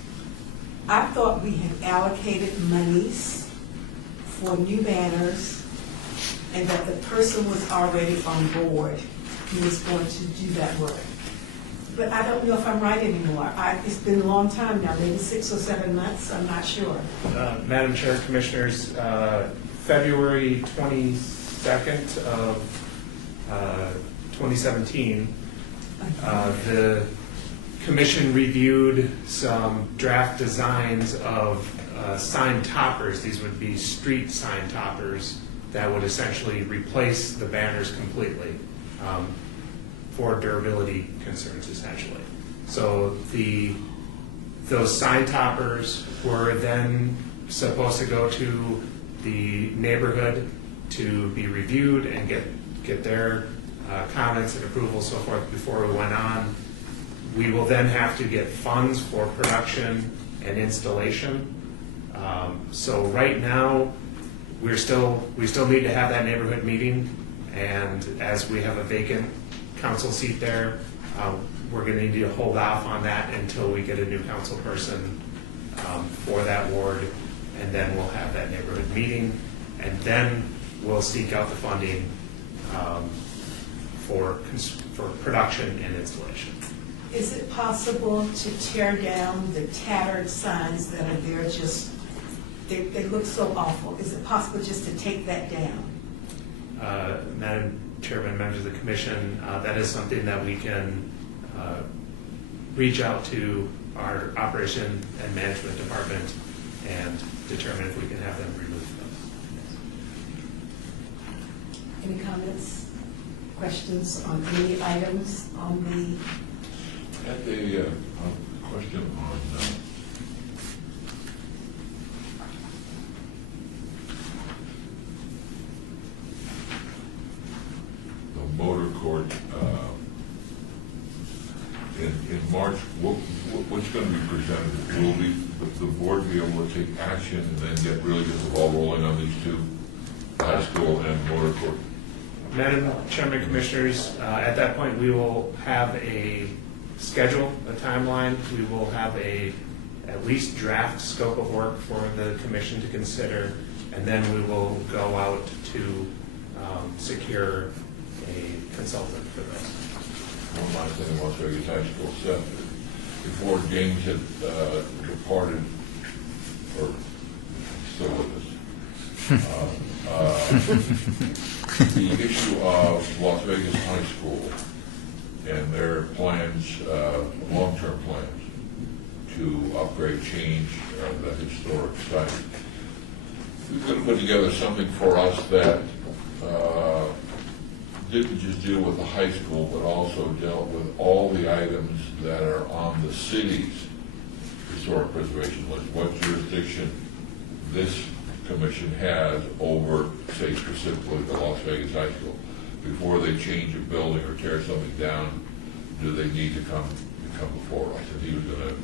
I thought we had allocated monies for new banners and that the person was already on board who was going to do that work. But I don't know if I'm right anymore. It's been a long time now, maybe 6 or 7 months, I'm not sure. Madam Chair, Commissioners, February 22nd of 2017, the Commission reviewed some draft designs of sign toppers. These would be street sign toppers that would essentially replace the banners completely for durability concerns, essentially. So those sign toppers were then supposed to go to the neighborhood to be reviewed and get their comments and approval, so forth, before we went on. We will then have to get funds for production and installation. So right now, we still need to have that neighborhood meeting, and as we have a vacant council seat there, we're going to need to hold off on that until we get a new council person for that ward, and then we'll have that neighborhood meeting, and then we'll seek out the funding for production and installation. Is it possible to tear down the tattered signs that are there? Just they look so awful. Is it possible just to take that down? Madam Chairman, members of the commission, that is something that we can reach out to our operation and management department and determine if we can have them remove those. Any comments, questions on any items on the? I had a question on the motor court. In March, what's going to be presented? Will the board be able to take action and then really get the ball rolling on these two, high school and motor court? Madam Chairman, Commissioners, at that point we will have a schedule, a timeline. We will have at least draft scope of work for the commission to consider, and then we will go out to secure a consultant for this. One last thing I want to show you, high school stuff. Before James had departed, or still with us, the issue of Las Vegas High School and their plans, long-term plans, to upgrade, change the historic site. We've got to put together something for us that didn't just deal with the high school, but also dealt with all the items that are on the city's historic preservation list. What jurisdiction this commission has over, say, specifically the Las Vegas High School. Before they change a building or tear something down, do they need to come before us? And he was going to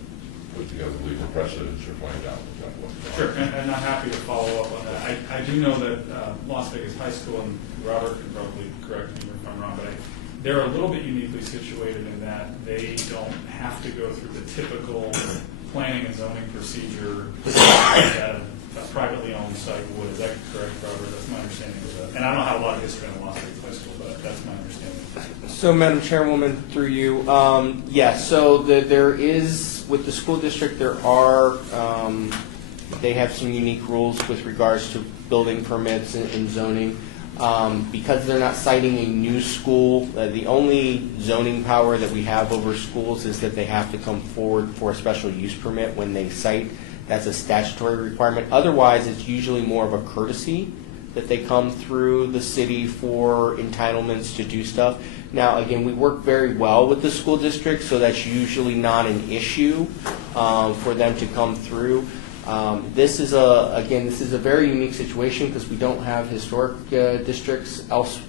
put together legal precedents or find out what that was. Sure, and I'm happy to follow up on that. I do know that Las Vegas High School, and Robert can probably correct me if I'm wrong, but they're a little bit uniquely situated in that they don't have to go through the typical planning and zoning procedure that a privately owned site would. Is that correct, Robert? That's my understanding of that. And I don't have a lot of history on Las Vegas High School, but that's my understanding. So, Madam Chairwoman, through you, yes. So there is, with the school district, there are, they have some unique rules with regards to building permits and zoning. Because they're not citing a new school, the only zoning power that we have over schools is that they have to come forward for a special use permit when they cite. That's a statutory requirement. Otherwise, it's usually more of a courtesy that they come through the city for entitlements to do stuff. Now, again, we work very well with the school district, so that's usually not an issue for them to come through. This is a very unique situation because we don't have historic districts else.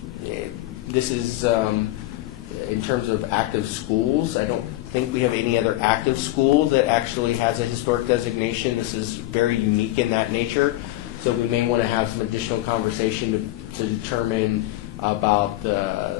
This is in terms of active schools. I don't think we have any other active school that actually has a historic designation. This is very unique in that nature. So we may want to have some additional conversation to determine about the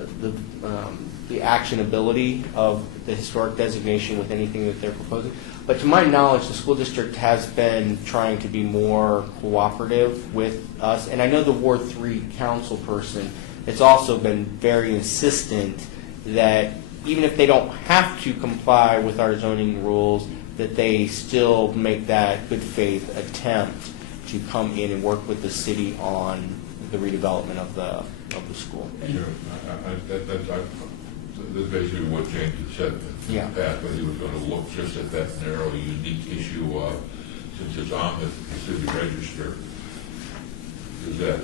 actionability of the historic designation with anything that they're proposing. But to my knowledge, the school district has been trying to be more cooperative with us. And I know the Ward 3 council person has also been very insistent that even if they don't have to comply with our zoning rules, that they still make that good faith attempt to come in and work with the city on the redevelopment of the school. Sure. That's basically what James had said in the past, but he was going to look just at that narrow, unique issue since it's on the city register. Does that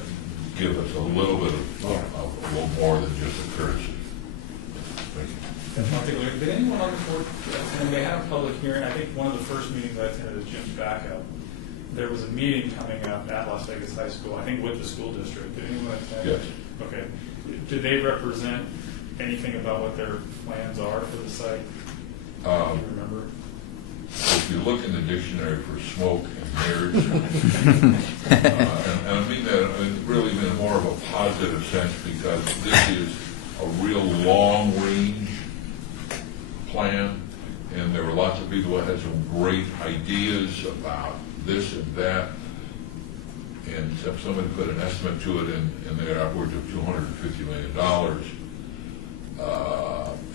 give us a little bit of a little more than just a courtesy? Thank you. particular. Did anyone on the board, and they had a public hearing, I think one of the first meetings I attended is Jim's backup. There was a meeting coming up at Las Vegas High School, I think with the school district. Did anyone attend? Yes. Okay. Did they represent anything about what their plans are for the site? Do you remember? If you look in the dictionary for smoke and mirrors, and I mean that really in more of a positive sense, because this is a real long-range plan, and there were lots of people that had some great ideas about this and that, and somebody put an estimate to it, and they're upwards of $250 million.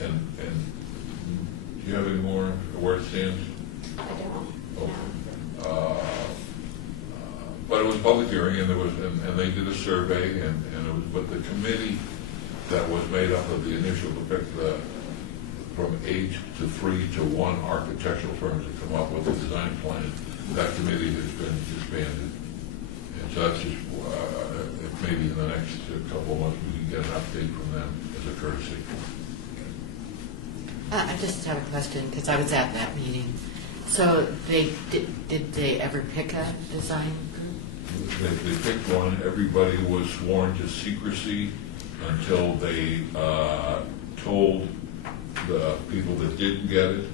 And do you have any more where it stands? I don't, Oh. no. But it was a public hearing, and there was, and they did a survey, and it was, but the committee that was made up of the initial, from 8 to 3 to 1 architectural firms that come up with a design plan, that committee has been disbanded. And so that's just, if maybe in the next couple of months, we can get an update from them as a courtesy. I just have a question, because I was at that meeting. So did they ever pick a design group? They picked one. Everybody was sworn to secrecy until they told the people that didn't get it.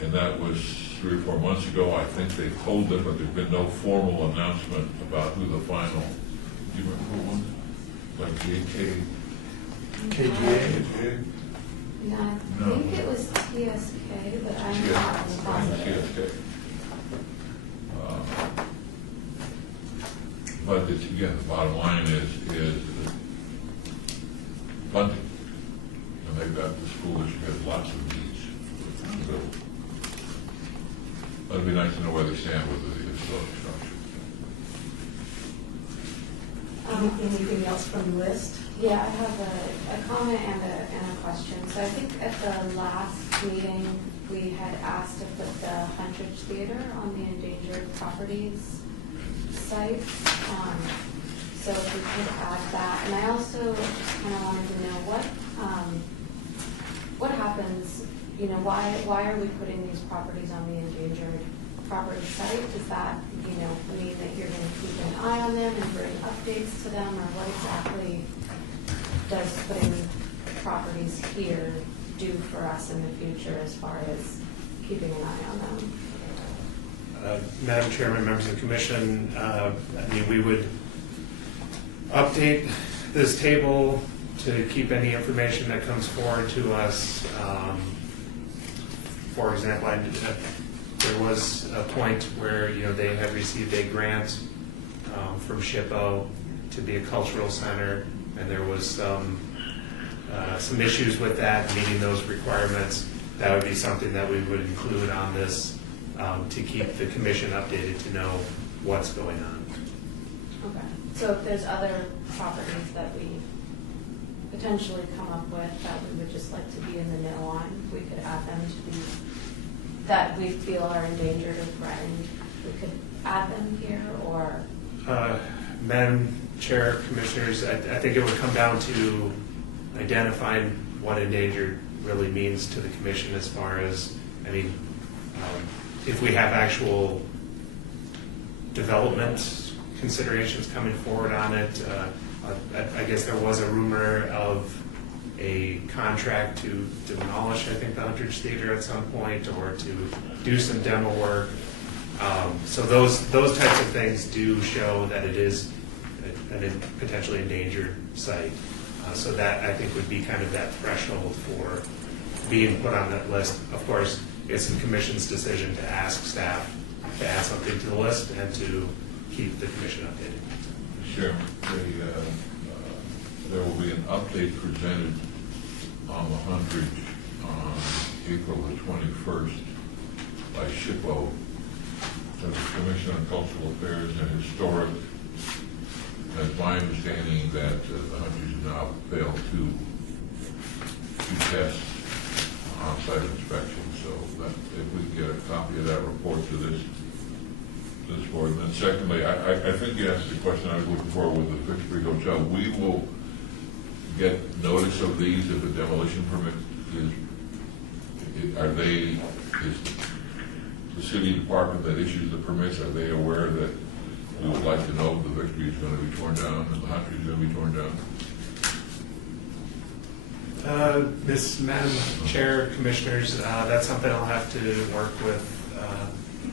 And that was 3 or 4 months ago. I think they told them, but there's been no formal announcement about who the final, do you remember who won? Like KGA? No, I No. think it was TSK, but I'm not positive. TSK. But it's, again, the bottom line is funding. And they've got, the school district has lots of needs. So it'd be nice to know where they stand with the historic structure. Anything else from the list? Yeah, I have a comment and a question. So I think at the last meeting, we had asked to put the Huntridge Theater on the endangered properties site. So if we could add that. And I also just kind of wanted to know what happens, you know, why are we putting these properties on the endangered property site? Does that, you know, mean that you're going to keep an eye on them and bring updates to them, or what exactly does putting properties here do for us in the future as far as keeping an eye on them? Madam Chairman, members of the commission, I mean, we would update this table to keep any information that comes forward to us. For example, there was a point where, you know, they had received a grant from SHPO to be a cultural center, and there was some issues with that, meeting those requirements. That would be something that we would include on this to keep the commission updated to know what's going on. Okay. So if there's other properties that we potentially come up with that we would just like to be in the know on, we could add them to the, that we feel are endangered or threatened, we could add them here, or? Madam Chair, Commissioners, I think it would come down to identifying what endangered really means to the commission as far as, I mean, if we have actual development considerations coming forward on it. I guess there was a rumor of a contract to demolish, I think, the Huntridge Theater at some point, or to do some demo work. So those types of things do show that it is a potentially endangered site. So that, I think, would be kind of that threshold for being put on that list. Of course, it's the commission's decision to ask staff to add something to the list and to keep the commission updated. Sure. There will be an update presented on the Huntridge on April the 21st by SHPO, to the Commission on Cultural Affairs and Historic. It's my understanding that the Huntridge has now failed to test on-site inspection, so that if we get a copy of that report to this board. And then secondly, I think you asked the question I was looking for with the Fitchburg Hotel. We will get notice of these if a demolition permit is the city department that issues the permits, are they aware that we would like to know the Victory is going to be torn down and the Hunter is going to be torn down? Madam Chair, Commissioners, that's something I'll have to work with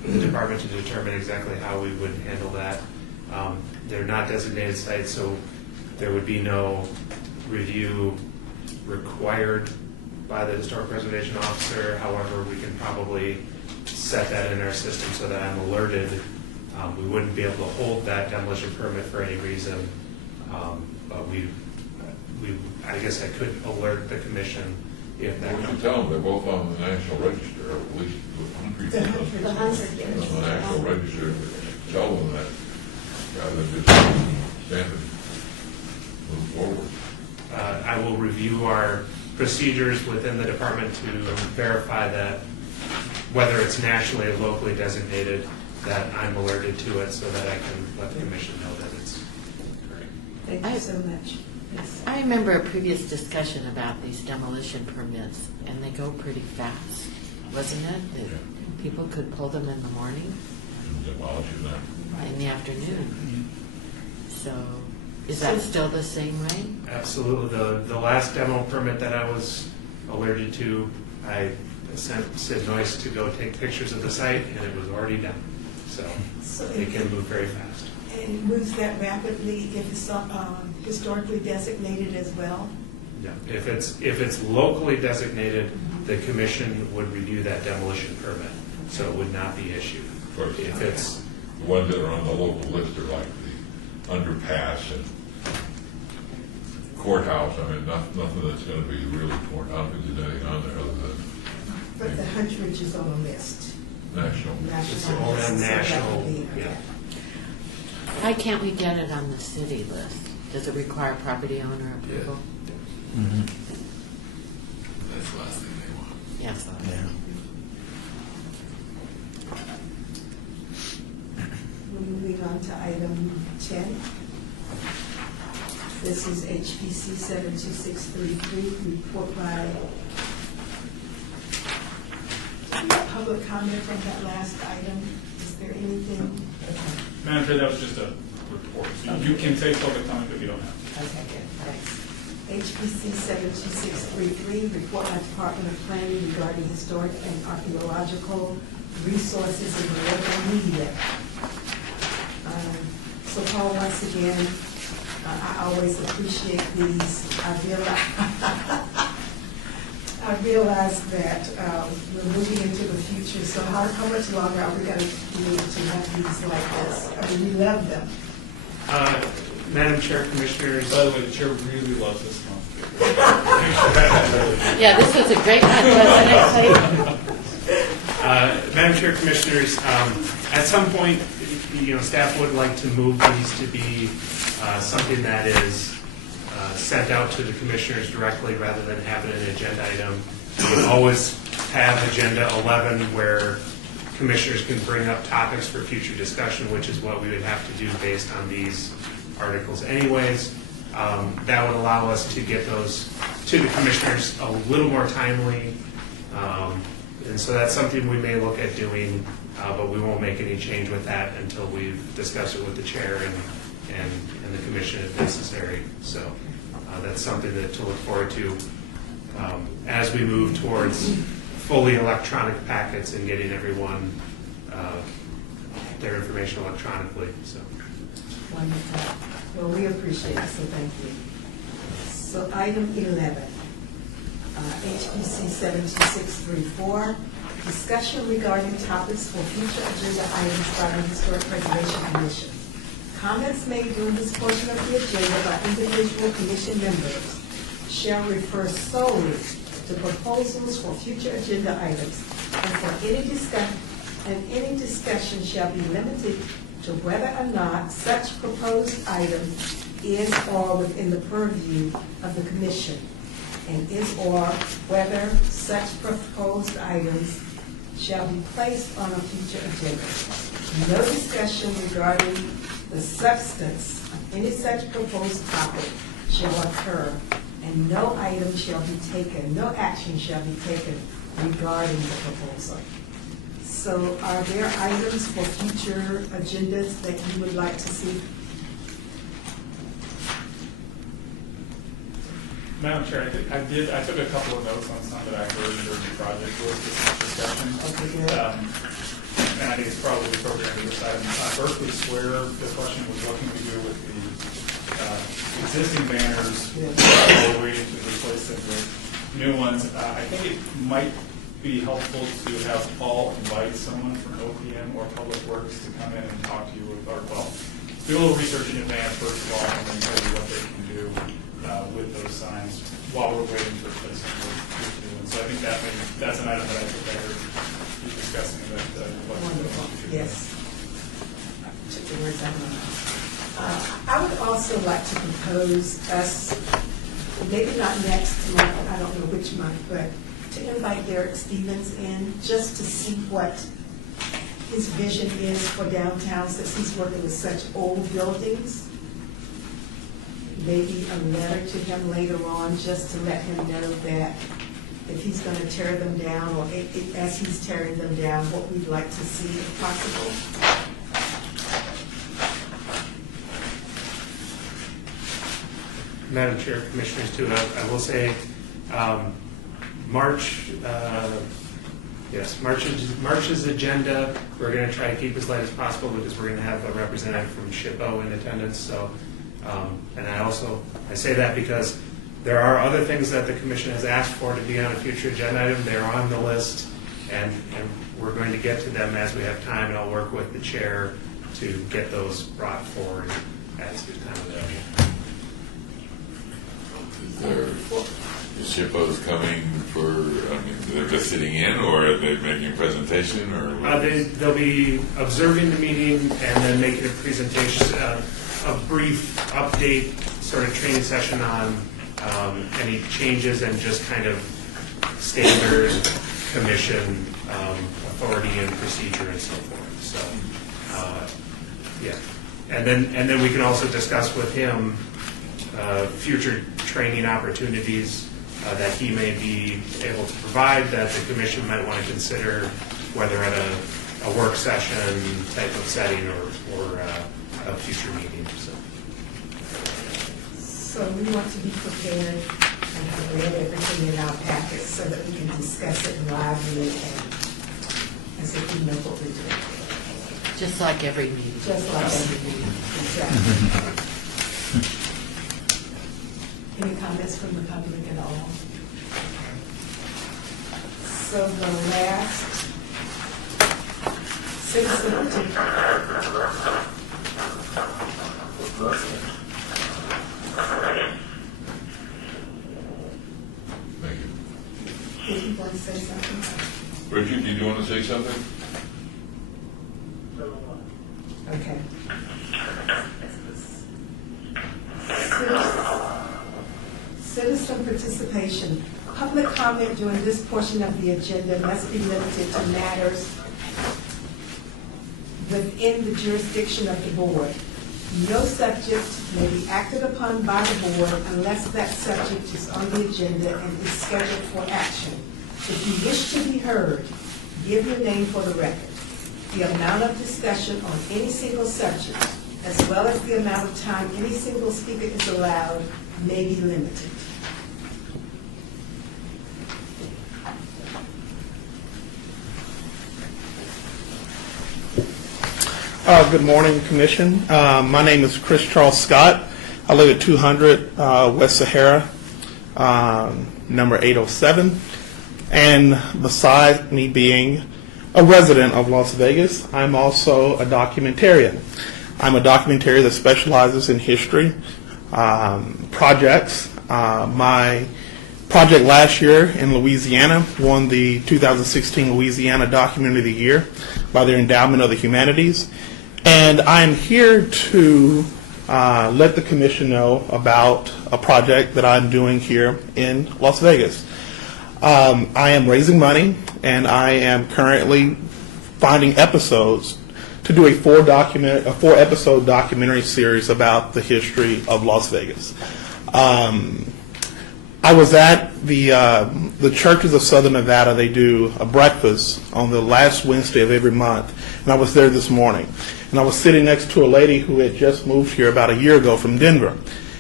the department to determine exactly how we would handle that. They're not designated sites, so there would be no review required by the Historic Preservation Officer. However, we can probably set that in our system so that I'm alerted. We wouldn't be able to hold that demolition permit for any reason, but I guess I could alert the commission if that. We should tell them they're both on the National Register, or at least the Hunter is on the National Register. Tell them that, rather than just stand and move forward. I will review our procedures within the department to verify that whether it's nationally or locally designated, that I'm alerted to it so that I can let the commission know that it's correct. Thank you so much. Yes. I remember a previous discussion about these demolition permits, and they go pretty fast, wasn't it? That people could pull them in the morning, Demolish it now. in the afternoon. So, is that still the same way? Absolutely. The last demo permit that I was alerted to, I sent Sid Noyce to go take pictures of the site, and it was already done. So it can move very fast. And it moves that rapidly if it's historically designated as well? Yeah. If it's locally designated, the commission would review that demolition permit, so it would not be issued. Of course, If it's the ones that are on the local list are like the underpass and courthouse. I mean, nothing that's going to be really torn. I don't think there's anything on there other than But the Huntridge is on the list. national. It's only on national, yeah. Why can't we get it on the city list? Does it require property owner approval? That's the last thing they want. Yes. Moving on to item 10. This is HPC 72633, report by public comment from that last item. Is there anything? Madam Chair, that was just a report. You can take public comment, but you don't have to. Okay, good, thanks. HPC 72633, report by Department of Planning regarding historic and archaeological resources in the local media. So Paul, once again, I always appreciate these. I realize that we're moving into the future, so how much longer are we going to be able to have these like this? I mean, we love them. Madam Chair, Commissioners. By the way, the chair really loves this one. Yeah, this was a great one, wasn't it? Madam Chair, Commissioners, at some point, staff would like to move these to be something that is sent out to the commissioners directly rather than having an agenda item. We would always have Agenda 11 where commissioners can bring up topics for future discussion, which is what we would have to do based on these articles anyways. That would allow us to get those to the commissioners a little more timely. And so that's something we may look at doing, but we won't make any change with that until we've discussed it with the chair and the commission if necessary. So that's something to look forward to as we move towards fully electronic packets and getting everyone their information electronically. So. Wonderful. Well, we appreciate it, so thank you. So item 11, HPC 72634, discussion regarding topics for future agenda items by the Historic Preservation Commission. Comments made during this portion of the agenda by individual commission members shall refer solely to proposals for future agenda items, and for any discussion shall be limited to whether or not such proposed item is or within the purview of the commission, and is or whether such proposed items shall be placed on a future agenda. No discussion regarding the substance of any such proposed topic shall occur and no item shall be taken, no action shall be taken regarding the proposal. So are there items for future agendas that you would like to see? Madam Chair, I took a couple of notes on some that I heard during the project discussion. Okay, good. And I think it's probably appropriate to this item. Berkeley Square, the question was what can we do with the existing banners while we're waiting to replace them with new ones. I think it might be helpful to have Paul invite someone from OPM or Public Works to come in and talk to you, or well, do a little research in advance first of all, and then tell you what they can do with those signs while we're waiting to replace them with new ones. So I think that's an item that I think I heard you discussing about what to do. Wonderful, yes. Took the words out of my mouth. I would also like to propose us, maybe not next month, I don't know which month, but to invite Derek Stevens in just to see what his vision is for downtown, since he's working with such old buildings. Maybe a letter to him later on, just to let him know that if he's going to tear them down, or as he's tearing them down, what we'd like to see if possible. Madam Chair, Commissioners, too, I will say, March's agenda, we're going to try to keep as light as possible because we're going to have a representative from SHPO in attendance. So, and I say that because there are other things that the Commission has asked for to be on a future agenda item. They're on the list, and we're going to get to them as we have time, and I'll work with the chair to get those brought forward as the time available. Is SHPO's coming for, they're just sitting in, or are they making a presentation, or? They'll be observing the meeting and then making a presentation, a brief update, sort of training session on any changes and just kind of standard commission authority and procedure and so forth. So, yeah. And then we can also discuss with him future training opportunities that he may be able to provide that the commission might want to consider, whether at a work session type of setting or a future meeting. So we want to be prepared and have read everything in our packets so that we can discuss it lively and as if we know what we're doing. Just like every meeting. Just like every meeting, exactly. Any comments from the public at all? So the last citizen Thank you. did you want to say something? Richard, did you want to say something? Okay. Citizen participation. Public comment during this portion of the agenda must be limited to matters within the jurisdiction of the board. No subject may be acted upon by the board unless that subject is on the agenda and is scheduled for action. If you wish to be heard, give your name for the record. The amount of discussion on any single subject, as well as the amount of time any single speaker is allowed, may be limited. Good morning, Commission. My name is Chris Charles Scott. I live at 200 West Sahara, number 807. And beside me being a resident of Las Vegas, I'm also a documentarian. I'm a documentarian that specializes in history projects. My project last year in Louisiana won the 2016 Louisiana Documentary of the Year by the Endowment of the Humanities. And I'm here to let the Commission know about a project that I'm doing here in Las Vegas. I am raising money, and I am currently finding episodes to do a four-episode documentary series about the history of Las Vegas. I was at the Churches of Southern Nevada. They do a breakfast on the last Wednesday of every month, and I was there this morning. And I was sitting next to a lady who had just moved here about a year ago from Denver.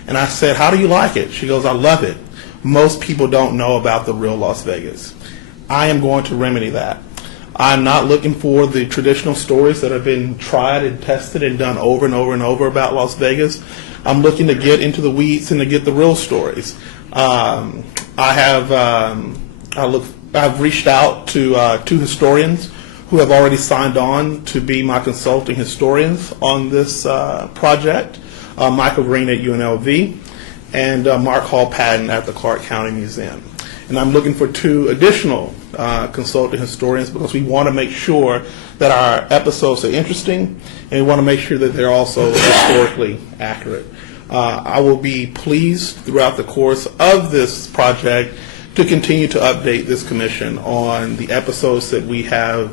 And I said, "How do you like it?" She goes, "I love it. Most people don't know about the real Las Vegas." I am going to remedy that. I'm not looking for the traditional stories that have been tried and tested and done over and over and over about Las Vegas. I'm looking to get into the weeds and to get the real stories. I've reached out to 2 historians who have already signed on to be my consulting historians on this project, Michael Green at UNLV and Mark Hall-Patton at the Clark County Museum. And I'm looking for 2 additional consulting historians because we want to make sure that our episodes are interesting and we want to make sure that they're also historically accurate. I will be pleased throughout the course of this project to continue to update this commission on the episodes that we have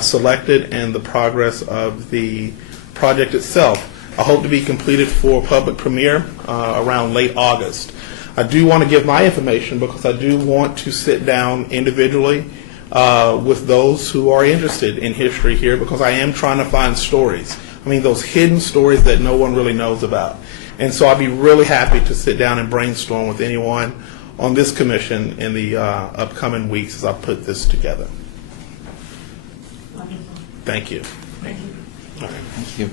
selected and the progress of the project itself. I hope to be completed for public premiere around late August. I do want to give my information because I do want to sit down individually with those who are interested in history here because I am trying to find stories. I mean, those hidden stories that no one really knows about. And so I'd be really happy to sit down and brainstorm with anyone on this commission in the upcoming weeks as I put this together. Thank you. Thank you. All right. Thank you.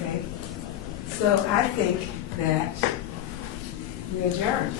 Okay. So I think that we adjourned.